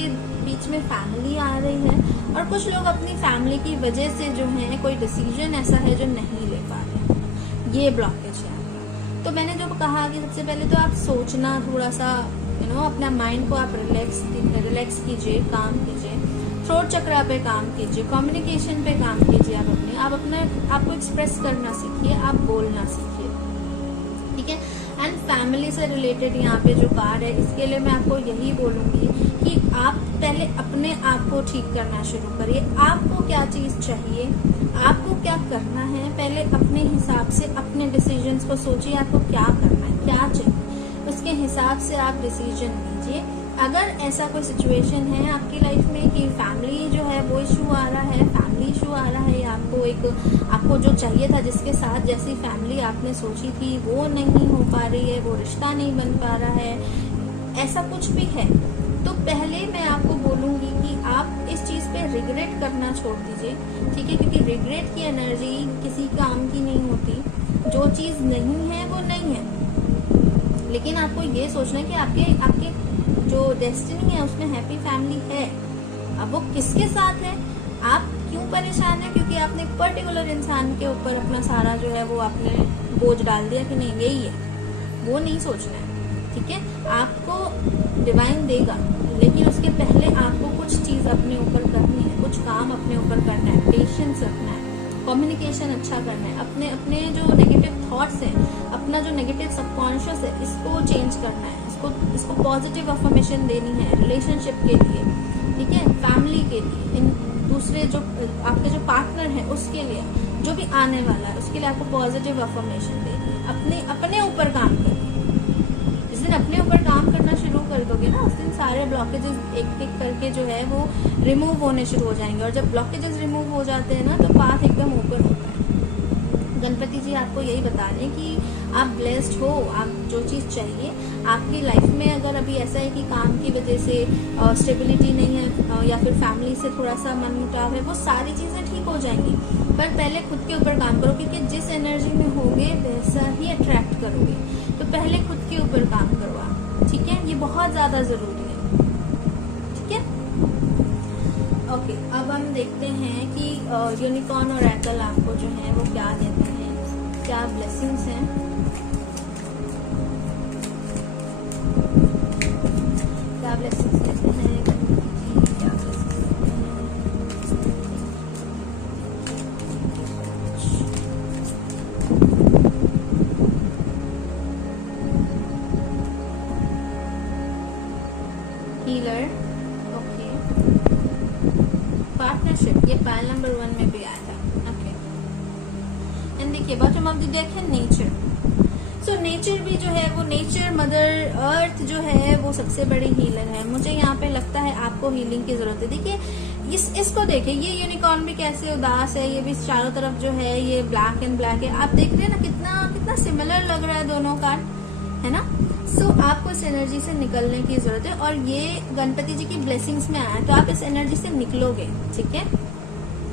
बीच में फैमिली आ रही है और कुछ लोग अपनी फैमिली की वजह से जो है कोई डिसीजन ऐसा है जो नहीं ले पा रहे हैं। ये ब्लॉकेज है। तो मैंने जो कहा कि सबसे पहले तो आप सोचना थोड़ा सा अपना माइंड को आप रिलैक्स कीजिए, काम कीजिए। थ्रोट चक्रा पे काम कीजिए, कम्युनिकेशन पे काम कीजिए। आप अपने आपको एक्सप्रेस करना सीखिए, आप बोलना सीखिए, ठीक है। एंड फैमिली से रिलेटेड यहाँ पे जो कार्ड है, इसके लिए मैं आपको यही बोलूंगी कि आप पहले अपने आप को ठीक करना शुरू करिए। आपको क्या चीज चाहिए, आपको क्या करना है, पहले अपने हिसाब से अपने डिसीजंस को सोचिए। आपको क्या करना है, क्या चाहिए, उसके हिसाब से आप डिसीजन लीजिए। अगर ऐसा कोई सिचुएशन है आपकी लाइफ में कि फैमिली जो है वो इशू आ रहा है, फैमिली इशू आ रहा है, या आपको जो चाहिए था, जिसके साथ जैसी फैमिली आपने सोची थी वो नहीं हो पा रही है, वो रिश्ता नहीं बन पा रहा है, ऐसा कुछ भी है, तो पहले मैं आपको बोलूंगी कि आप इस चीज पे रिग्रेट करना छोड़ दीजिए, ठीक है। क्योंकि रिग्रेट की एनर्जी किसी काम की नहीं होती। जो चीज नहीं है वो नहीं है, लेकिन आपको ये सोचना है कि आपके जो डेस्टिनी है उसमें हैप्पी फैमिली है। अब वो किसके साथ है, आप क्यों परेशान है, क्योंकि आपने एक पर्टिकुलर इंसान के ऊपर अपना सारा जो है वो आपने बोझ डाल दिया कि नहीं यही है, वो नहीं सोचना है, ठीक है। आपको डिवाइन देगा, लेकिन उसके पहले आपको कुछ चीज अपने ऊपर करनी है, कुछ काम अपने ऊपर करना है, पेशेंस रखना है, कम्युनिकेशन अच्छा करना है, अपने जो नेगेटिव थॉट्स हैं, अपना जो नेगेटिव सबकॉन्शियस है, इसको चेंज करना है, इसको पॉजिटिव अफर्मेशन देनी है रिलेशनशिप के लिए, ठीक है, फैमिली के लिए, इन दूसरे जो आपके जो पार्टनर है उसके लिए, जो भी आने वाला है उसके लिए आपको पॉजिटिव अफर्मेशन देनी है। अपने ऊपर काम करना। जिस दिन अपने ऊपर काम करना शुरू कर दोगे ना, उस दिन सारे ब्लॉकेजेस एक एक करके जो है वो रिमूव होने शुरू हो जाएंगे। और जब ब्लॉकेजेस रिमूव हो जाते हैं ना, तो पाथ एकदम ओपन होता है। गणपति जी आपको यही बता रहे हैं कि आप ब्लेस्ड हो, आप जो चीज चाहिए आपकी लाइफ में, अगर अभी ऐसा है कि काम की वजह से स्टेबिलिटी नहीं है, या फिर फैमिली से थोड़ा सा मन मुटाव है, वो सारी चीजें ठीक हो जाएंगी। पर पहले खुद के ऊपर काम करो, क्योंकि जिस एनर्जी में होगे वैसा ही अट्रैक्ट करोगे। तो पहले खुद के ऊपर काम करो आप, ठीक है, ये बहुत ज्यादा जरूरी है, ठीक है। ओके, अब हम देखते हैं कि यूनिकॉर्न और एटल आपको जो है वो क्या देते हैं, क्या ब्लेसिंग्स हैं। क्या ब्लेसिंग्स देते हैं, क्या ब्लेसिंग्स देते हैं। हीलर, ओके, पार्टनरशिप, ये पायल नंबर 1 में भी आया था। ओके, एंड देखिए बॉटम ऑफ द डेक है नेचर। सो नेचर भी जो है वो, नेचर मदर अर्थ जो है वो सबसे बड़ी हीलर है। मुझे यहाँ पे लगता है आपको हीलिंग की जरूरत है। देखिए इसको देखिए, ये यूनिकॉर्न भी कैसे उदास है, ये भी चारों तरफ जो है ये ब्लैक एंड ब्लैक है। आप देख रहे हैं ना कितना सिमिलर लग रहा है दोनों कार्ड, है ना। सो आपको इस एनर्जी से निकलने की जरूरत है, और ये गणपति जी की ब्लेसिंग्स में आया, तो आप इस एनर्जी से निकलोगे, ठीक है,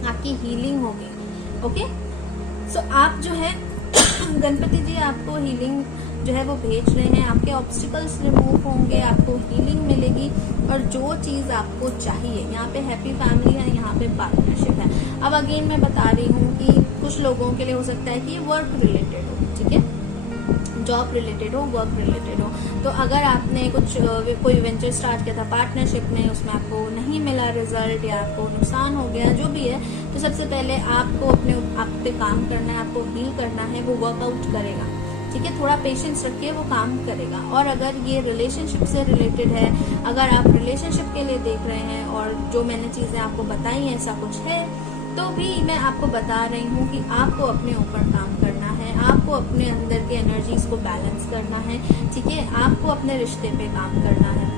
आपकी हीलिंग होगी। ओके, सो आप जो है गणपति जी आपको हीलिंग जो है वो भेज रहे हैं, आपके ऑब्स्टिकल्स रिमूव होंगे, आपको हीलिंग मिलेगी, और जो चीज आपको चाहिए, यहाँ पे हैप्पी फैमिली है, यहाँ पे पार्टनरशिप है। अब अगेन मैं बता रही हूँ कि कुछ लोगों के लिए हो सकता है कि ये वर्क रिलेटेड हो, ठीक है, जॉब रिलेटेड हो, वर्क रिलेटेड हो। तो अगर आपने कोई वेंचर स्टार्ट किया था पार्टनरशिप में, उसमें आपको नहीं मिला रिजल्ट, या आपको नुकसान हो गया, जो भी है, तो सबसे पहले आपको आप पे काम करना है, आपको हील करना है, वो वर्कआउट करेगा, ठीक है। थोड़ा पेशेंस रखिए, वो काम करेगा। और अगर ये रिलेशनशिप से रिलेटेड है, अगर आप रिलेशनशिप के लिए देख रहे हैं, और जो मैंने चीजें आपको बताई हैं ऐसा कुछ है, तो भी मैं आपको बता रही हूँ कि आपको अपने ऊपर काम करना है, आपको अपने अंदर के एनर्जीज को बैलेंस करना है, ठीक है, आपको अपने रिश्ते पे काम करना है।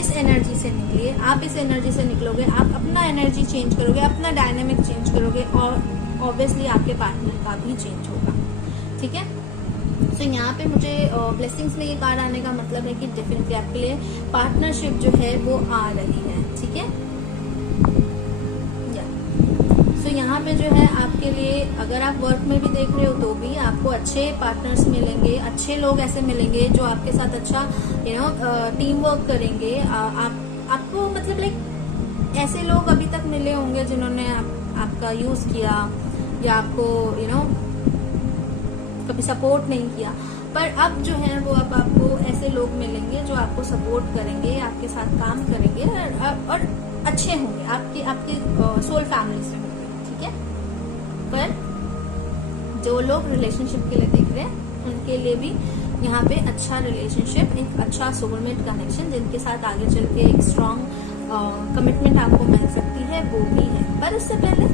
इस एनर्जी से निकलिए, आप इस एनर्जी से निकलोगे, आप अपना एनर्जी चेंज करोगे, अपना डायनेमिक चेंज करोगे, और ऑब्वियसली आपके पार्टनर का भी चेंज होगा, ठीक है। तो यहाँ पे मुझे ब्लेसिंग्स में ये कार्ड आने का मतलब है कि डेफिनेटली आपके लिए पार्टनरशिप जो है वो आ रही है, ठीक है। तो यहाँ पे जो है आपके लिए, अगर आप वर्क में भी देख रहे हो तो भी आपको अच्छे पार्टनर्स मिलेंगे, अच्छे लोग ऐसे मिलेंगे जो आपके साथ अच्छा टीम वर्क करेंगे। आपको मतलब लाइक ऐसे लोग अभी तक मिले होंगे जिन्होंने आपका यूज किया, या आपको कभी सपोर्ट नहीं किया, पर अब जो है वो अब आपको ऐसे लोग मिलेंगे जो आपको सपोर्ट करेंगे, आपके साथ काम करेंगे और अच्छे होंगे, आपके आपके सोल फैमिली से होंगे, ठीक है। पर जो लोग रिलेशनशिप के लिए देख रहे हैं उनके लिए भी यहाँ पे अच्छा रिलेशनशिप, एक अच्छा सोलमेट कनेक्शन जिनके साथ आगे चल के एक स्ट्रॉन्ग कमिटमेंट आपको मिल सकती है, वो भी है। पर उससे पहले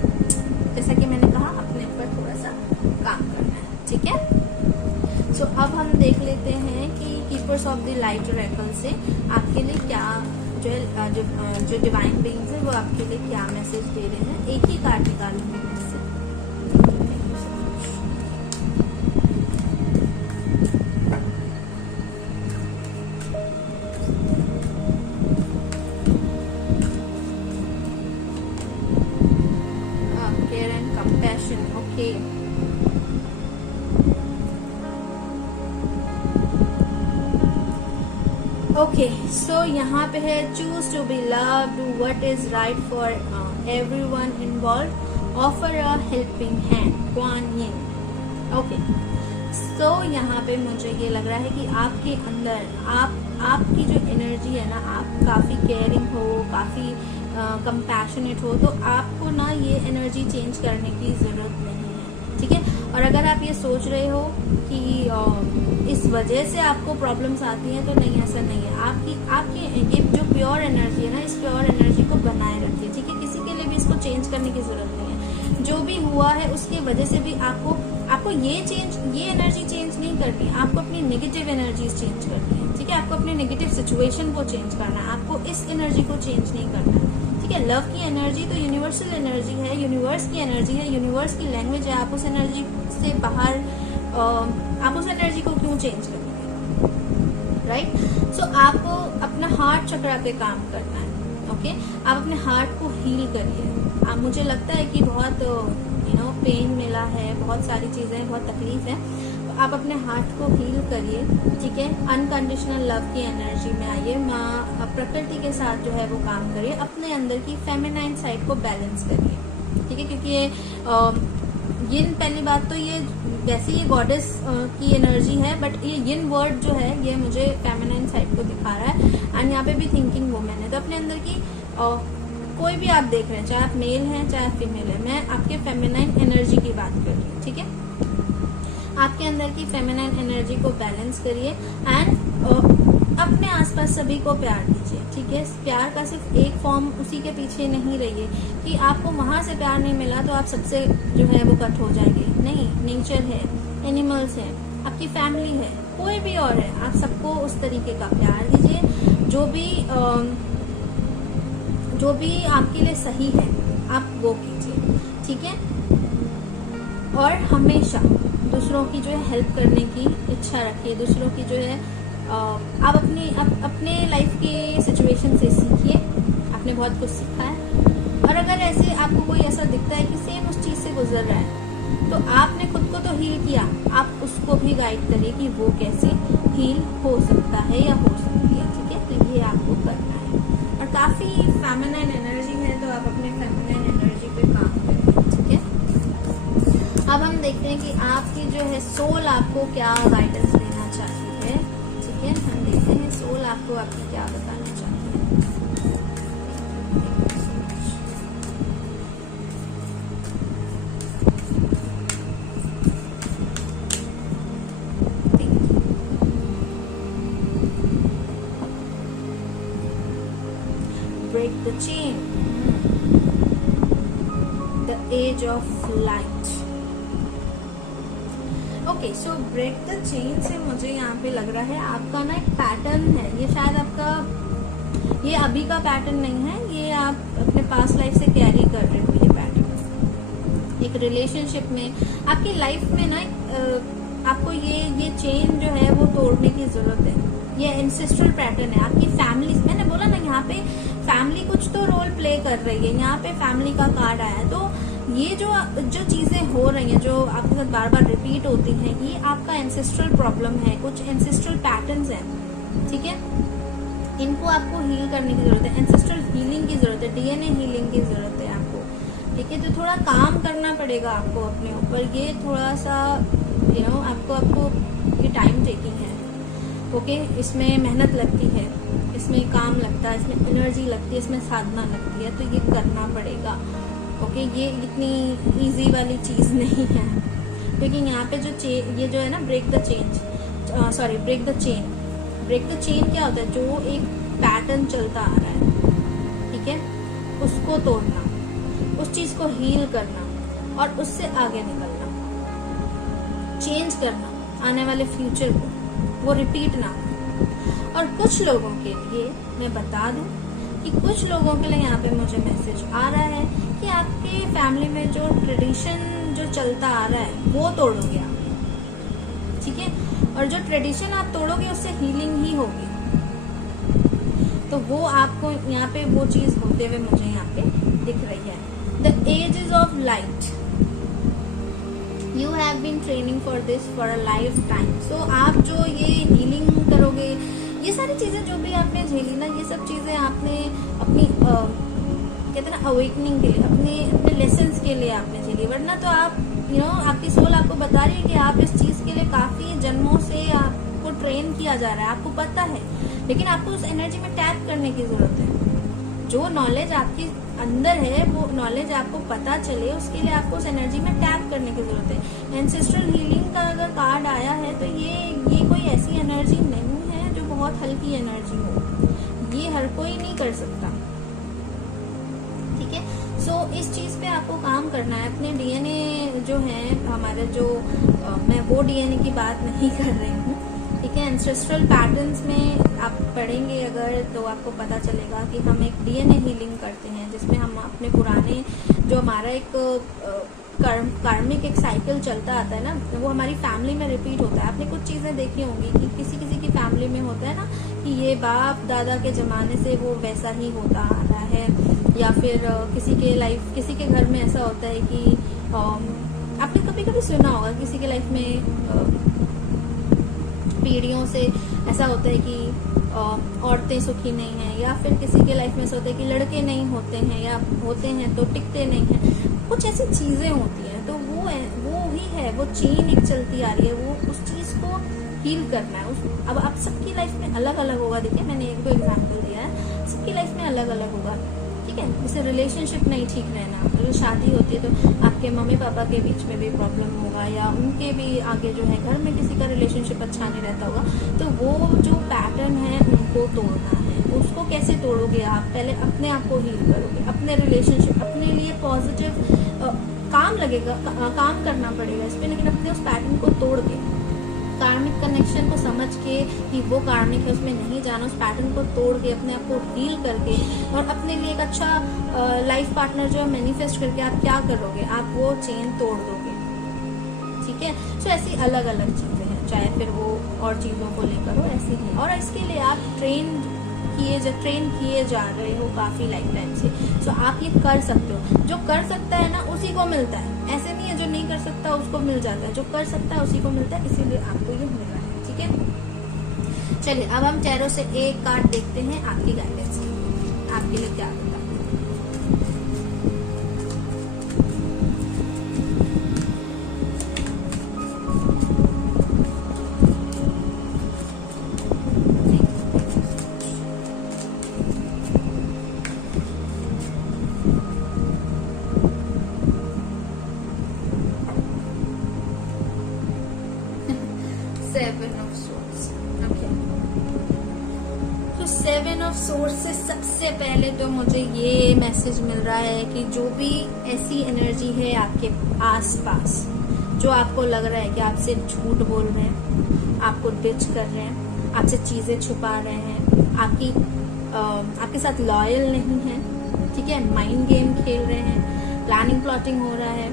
जैसा कि मैंने कहा अपने ऊपर थोड़ा सा काम करना है, ठीक है। सो अब हम देख लेते हैं कि keepers of the light Oracle से आपके लिए क्या जो डिवाइन बीइंग्स है वो आपके लिए क्या मैसेज दे रहे हैं। एक ही कार्ड निकालूंगी मैं इससे। Care and compassion, okay. Okay, so यहाँ पे है choose to be loved, do what is right for everyone involve, offer a helping hand, Kuan Yin. Okay, so यहाँ पे मुझे ये लग रहा है कि आपके अंदर आपकी जो एनर्जी है ना, आप काफी केयरिंग हो, काफी कंपैशनेट हो, तो आपको ना ये एनर्जी चेंज करने की जरूरत नहीं है, ठीक है। और अगर आप ये सोच रहे हो कि इस वजह से आपको प्रॉब्लम्स आती हैं, तो नहीं, ऐसा नहीं है। आपकी ये जो प्योर एनर्जी है ना, इस प्योर एनर्जी को बनाए रखिए, ठीक है। किसी के लिए भी इसको चेंज करने की जरूरत नहीं है। जो भी हुआ है उसकी वजह से भी आपको ये एनर्जी चेंज नहीं करनी है, आपको अपनी नेगेटिव एनर्जीज चेंज करनी है, ठीक है। आपको अपनी नेगेटिव सिचुएशन को चेंज करना है, आपको इस एनर्जी को चेंज नहीं करना है, ठीक है। लव की एनर्जी तो यूनिवर्सल एनर्जी है, यूनिवर्स की एनर्जी है, यूनिवर्स की लैंग्वेज है। आप उस एनर्जी से बाहर आप उस एनर्जी को क्यों चेंज करेंगे, राइट। सो आपको अपना हार्ट चक्रा पे काम करना है, ओके। आप अपने हार्ट को हील करिए। मुझे लगता है कि बहुत पेन मिला है, बहुत सारी चीजें, बहुत तकलीफ है, तो आप अपने हार्ट को हील करिए, ठीक है। अनकंडीशनल लव की एनर्जी में आइए, माँ प्रकृति के साथ जो है वो काम करिए, अपने अंदर की फेमिनाइन साइड को बैलेंस करिए, ठीक है। क्योंकि ये पहली बात तो ये वैसे ये गॉडेस की एनर्जी है, बट ये यिन वर्ड जो है ये मुझे फेमिनाइन साइड को दिखा रहा है। एंड यहाँ पे भी थिंकिंग वुमेन है, तो अपने अंदर की कोई भी आप देख रहे हैं, चाहे आप मेल हैं चाहे आप फीमेल है, मैं आपके फेमिनाइन एनर्जी की बात कर रही हूँ, ठीक है। आपके अंदर की फेमिनाइन एनर्जी को बैलेंस करिए एंड अपने आसपास सभी को प्यार दीजिए, ठीक है। प्यार का सिर्फ एक फॉर्म, उसी के पीछे नहीं रहिए कि आपको वहां से प्यार नहीं मिला तो आप सबसे जो है वो कट हो जाएंगे, नहीं। नेचर है, एनिमल्स है, आपकी फैमिली है, कोई भी और है, आप सबको उस तरीके का प्यार दीजिए। जो भी आपके लिए सही है आप वो कीजिए, ठीक है। और हमेशा दूसरों की जो है हेल्प करने की इच्छा रखिए, दूसरों की जो है आप अपने लाइफ की सिचुएशन से सीखिए, आपने बहुत कुछ सीखा है। और अगर ऐसे आपको कोई ऐसा दिखता है कि सेम उस चीज से गुजर रहा है, तो आपने खुद को तो हील किया, आप उसको भी गाइड करिए कि वो कैसे हील हो सकता है या हो सकती है, ठीक है। तो ये आपको करना है। और काफी फेमिनाइन एनर्जी है, तो आप अपने फेमिनाइन एनर्जी पे काम करें, ठीक है। अब हम देखते हैं कि आपकी जो है सोल आपको क्या गाइडेंस देना चाहती है, ठीक है। हम देखते हैं सोल आपको आपकी क्या बताना चाहती है। Break the chain, the age of light. Okay, so break the chain से मुझे यहाँ पे लग रहा है आपका ना एक पैटर्न है, ये शायद आपका ये अभी का पैटर्न नहीं है, ये आप अपने पास्ट लाइफ से कैरी कर रहे हो। ये पैटर्न एक रिलेशनशिप में, आपकी लाइफ में ना आपको ये चेन जो है वो तोड़ने की जरूरत है। ये एंसेस्ट्रल पैटर्न है आपकी फैमिली। मैंने बोला ना यहाँ पे फैमिली कुछ तो रोल प्ले कर रही है, यहाँ पे फैमिली का कार्ड आया है। तो ये जो चीजें हो रही हैं, जो आपके साथ बार बार रिपीट होती हैं, ये आपका एंसेस्ट्रल प्रॉब्लम है, कुछ एंसेस्ट्रल पैटर्न्स हैं, ठीक है। इनको आपको हील करने की जरूरत है, एंसेस्ट्रल हीलिंग की जरूरत है, डीएनए हीलिंग की जरूरत है आपको, ठीक है। तो थोड़ा काम करना पड़ेगा आपको अपने ऊपर। ये थोड़ा सा आपको ये टाइम टेकिंग है। ओके, इसमें मेहनत लगती है, इसमें काम लगता है, इसमें एनर्जी लगती है, इसमें साधना लगती है, तो ये करना पड़ेगा। ओके, ये इतनी इजी वाली चीज़ नहीं है, क्योंकि यहाँ पे ये जो है ना, ब्रेक द चेन क्या होता है? जो एक पैटर्न चलता आ रहा है, ठीक है, उसको तोड़ना, उस चीज को हील करना और उससे आगे निकलना, चेंज करना आने वाले फ्यूचर को, वो रिपीट ना हो। और कुछ लोगों के लिए मैं बता दूं कि कुछ लोगों के लिए यहाँ पे मुझे मैसेज आ रहा है कि आपके फैमिली में जो ट्रेडिशन जो चलता आ रहा है वो तोड़ोगे आप, ठीक है, और जो ट्रेडिशन आप तोड़ोगे उससे हीलिंग ही होगी। तो वो आपको यहाँ पे वो चीज होते हुए मुझे यहाँ पे दिख रही है। The ages of light, you have been training for this for a lifetime. So आप जो ये हीलिंग करोगे, ये सारी चीजें जो भी आपने झेली ना, ये सब चीजें आपने अपनी कहते हैं ना अवेकनिंग के लिए, अपने लेसन्स के लिए आपने झेली। वरना तो आप आपकी सोल आपको बता रही है कि आप इस चीज के लिए काफी जन्मों से आपको ट्रेन किया जा रहा है, आपको पता है, लेकिन आपको उस एनर्जी में टैप करने की जरूरत है। जो नॉलेज आपकी अंदर है, वो नॉलेज आपको पता चले, उसके लिए आपको उस एनर्जी में टैप करने की जरूरत है। एंसेस्ट्रल हीलिंग का अगर कार्ड आया है तो ये कोई ऐसी एनर्जी नहीं है जो बहुत हल्की एनर्जी हो, ये हर कोई नहीं कर सकता, ठीक है। सो इस चीज पे आपको काम करना है। अपने डीएनए जो है हमारे, जो मैं वो डीएनए की बात नहीं कर रही हूँ, ठीक है। एंसेस्ट्रल पैटर्न्स में आप पढ़ेंगे अगर, तो आपको पता चलेगा कि हम एक डीएनए हीलिंग करते हैं, जिसमें हम अपने पुराने जो हमारा एक कार्मिक एक साइकिल चलता आता है ना, वो हमारी फैमिली में रिपीट होता है। आपने कुछ चीजें देखी होंगी कि किसी किसी की फैमिली में होता है ना कि ये बाप दादा के जमाने से वो वैसा ही होता आ रहा है, या फिर किसी के घर में ऐसा होता है कि आपने कभी कभी सुना होगा किसी के लाइफ में पीढ़ियों से ऐसा होता है कि औरतें सुखी नहीं हैं, या फिर किसी के लाइफ में ऐसा होता है कि लड़के नहीं होते हैं, या होते हैं तो टिकते नहीं हैं। कुछ ऐसी चीजें होती हैं, तो वो ही है, वो चेन एक चलती आ रही है, वो उस चीज को हील करना है। अब आप सबकी लाइफ में अलग अलग होगा। देखिए, मैंने एक दो एग्जाम्पल दिया है, सबकी लाइफ में अलग अलग होगा, ठीक है। जैसे रिलेशनशिप नहीं ठीक रहना, अगर शादी होती है तो आपके मम्मी पापा के बीच में भी प्रॉब्लम होगा, या उनके भी आगे जो है घर में किसी का रिलेशनशिप अच्छा नहीं रहता होगा, तो वो जो पैटर्न है उनको तोड़ना है। उसको कैसे तोड़ोगे आप? पहले अपने आप को हील करोगे, अपने रिलेशनशिप, अपने लिए पॉजिटिव काम लगेगा, काम करना पड़ेगा इस पर, लेकिन अपने उस पैटर्न को तोड़ के, कार्मिक कनेक्शन को समझ के कि वो कार्मिक है उसमें नहीं जाना, उस पैटर्न को तोड़ के अपने आप को हील करके और अपने लिए एक अच्छा लाइफ पार्टनर जो मैनिफेस्ट करके आप क्या करोगे? आप वो चेन तोड़ दोगे, ठीक है। सो ऐसी अलग अलग चीजें हैं, चाहे फिर वो और चीजों को लेकर हो, ऐसी ही। और इसके लिए आप ट्रेन किए जा रहे हो काफी लाइफ टाइम से। सो आप ये कर सकते हो। जो कर सकता है ना उसी को मिलता है, ऐसे नहीं है जो नहीं कर सकता उसको मिल जाता है, जो कर सकता है उसी को मिलता है, इसीलिए आपको ये मिल रहा है, ठीक है। चलिए अब हम टैरो से एक कार्ड देखते हैं आपकी गाइडेंस, आपके लिए क्या होता है। सेवन ऑफ सोर्स से सबसे पहले तो मुझे ये मैसेज मिल रहा है कि जो भी ऐसी एनर्जी है आपके आसपास, जो आपको लग रहा है कि आपसे झूठ बोल रहे हैं, आपको डिच कर रहे हैं, आपसे चीजें छुपा रहे हैं, आपके साथ लॉयल नहीं है, ठीक है, माइंड गेम खेल रहे हैं, प्लानिंग प्लॉटिंग हो रहा है,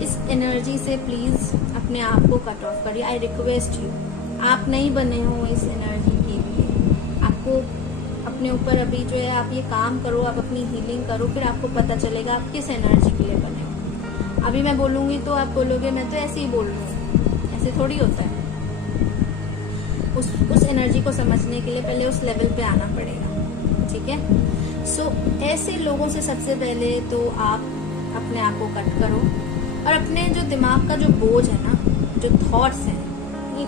इस एनर्जी से प्लीज अपने आप को कट ऑफ करिए। आई रिक्वेस्ट यू, आप नहीं बने हो इस एनर्जी के लिए। आपको अपने ऊपर अभी जो है आप ये काम करो, आप अपनी हीलिंग करो, फिर आपको पता चलेगा आप किस एनर्जी के लिए बने हो। अभी मैं बोलूंगी तो आप बोलोगे मैं तो ऐसे ही बोल रही हूँ, ऐसे थोड़ी होता है। उस एनर्जी को समझने के लिए पहले उस लेवल पे आना पड़ेगा, ठीक है। सो ऐसे लोगों से सबसे पहले तो आप अपने आप को कट करो, और अपने जो दिमाग का जो बोझ है ना, जो थॉट्स हैं,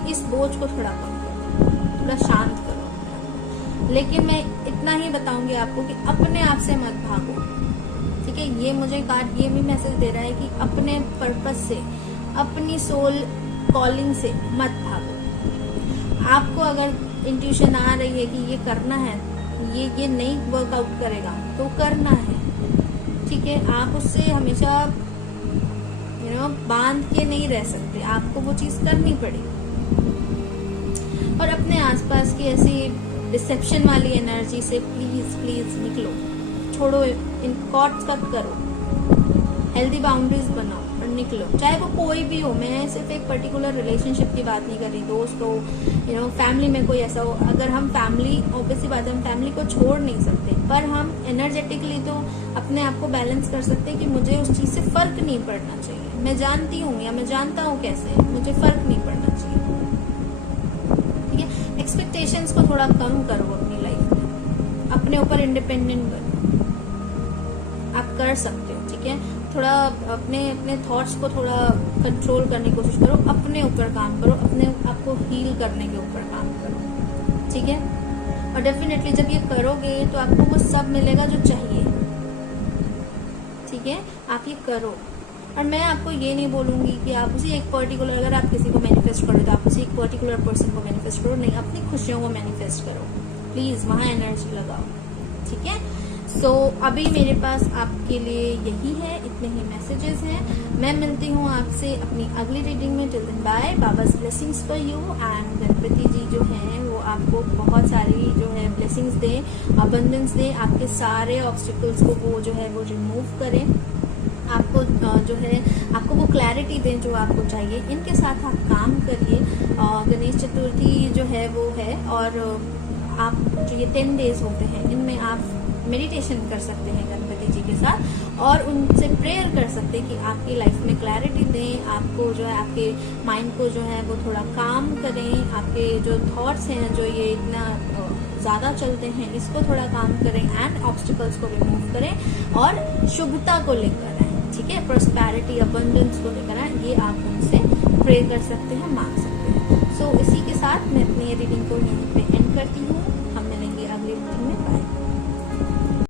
इस बोझ को थोड़ा कम करो, थोड़ा शांत करो। लेकिन मैं इतना ही बताऊंगी आपको कि अपने आप से मत भागो, ठीक है। ये मुझे कार्ड ये भी मैसेज दे रहा है कि अपने पर्पस से, अपनी सोल कॉलिंग से मत भागो। आपको अगर इंट्यूशन आ रही है कि ये करना है, ये नहीं वर्कआउट करेगा तो करना है, ठीक है। आप उससे हमेशा बांध के नहीं रह सकते, आपको वो चीज करनी पड़ेगी। और अपने आसपास की ऐसी डिसेप्शन वाली एनर्जी से प्लीज प्लीज निकलो, छोड़ो, इन कॉट्स कट करो, हेल्दी बाउंड्रीज बनाओ और निकलो, चाहे वो कोई भी हो। मैं सिर्फ एक पर्टिकुलर रिलेशनशिप की बात नहीं कर रही, दोस्त हो, फैमिली में कोई ऐसा हो। अगर हम फैमिली, ऑब्वियसली बात है, हम फैमिली को छोड़ नहीं सकते, पर हम एनर्जेटिकली तो अपने आप को बैलेंस कर सकते हैं कि मुझे उस चीज से फर्क नहीं पड़ना चाहिए। मैं जानती हूँ या मैं जानता हूँ कैसे, मुझे फर्क नहीं पड़ना चाहिए, ठीक है। एक्सपेक्टेशंस को थोड़ा कम करो अपनी लाइफ में, अपने ऊपर इंडिपेंडेंट बनो, आप कर सकते हो, ठीक है। थोड़ा अपने थॉट्स को थोड़ा कंट्रोल करने की कोशिश करो, अपने ऊपर काम करो, अपने आप को हील करने के ऊपर काम करो, ठीक है। और डेफिनेटली जब ये करोगे तो आपको वो सब मिलेगा जो चाहिए, ठीक है। आप ये करो। और मैं आपको ये नहीं बोलूंगी कि आप उसी एक पर्टिकुलर, अगर आप किसी को मैनिफेस्ट करो तो आप उसी एक पर्टिकुलर पर्सन को मैनिफेस्ट करो, नहीं, अपनी खुशियों को मैनिफेस्ट करो, प्लीज वहां एनर्जी लगाओ, ठीक है। सो अभी मेरे पास आपके लिए यही है, इतने ही मैसेजेस हैं। मैं मिलती हूँ आपसे अपनी अगली रीडिंग में। Till then bye, Baba's blessings for you. And Ganpati ji जो हैं वो आपको बहुत सारी जो है ब्लेसिंग्स दें, अबंडेंस दें, आपके सारे ऑब्स्टिकल्स को वो जो है वो रिमूव करें, आपको जो है आपको वो क्लैरिटी दें जो आपको चाहिए। इनके साथ आप काम करिए। गणेश चतुर्थी जो है वो है, और आप जो ये 10 डेज होते हैं इनमें आप मेडिटेशन कर सकते हैं गणपति जी के साथ, और उनसे प्रेयर कर सकते हैं कि आपकी लाइफ में क्लैरिटी दें, आपको जो है आपके माइंड को जो है वो थोड़ा काम करें, आपके जो थॉट्स हैं जो ये इतना ज़्यादा चलते हैं इसको थोड़ा काम करें, एंड ऑब्स्टिकल्स को रिमूव करें, और शुभता को लेकर आए, ठीक है, प्रॉस्पेरिटी, अबंडेंस को लेकर आए। ये आप उनसे प्रे कर सकते हैं, मांग सकते हैं। सो इसी के साथ मैं अपनी रीडिंग को यहीं पे एंड करती हूँ।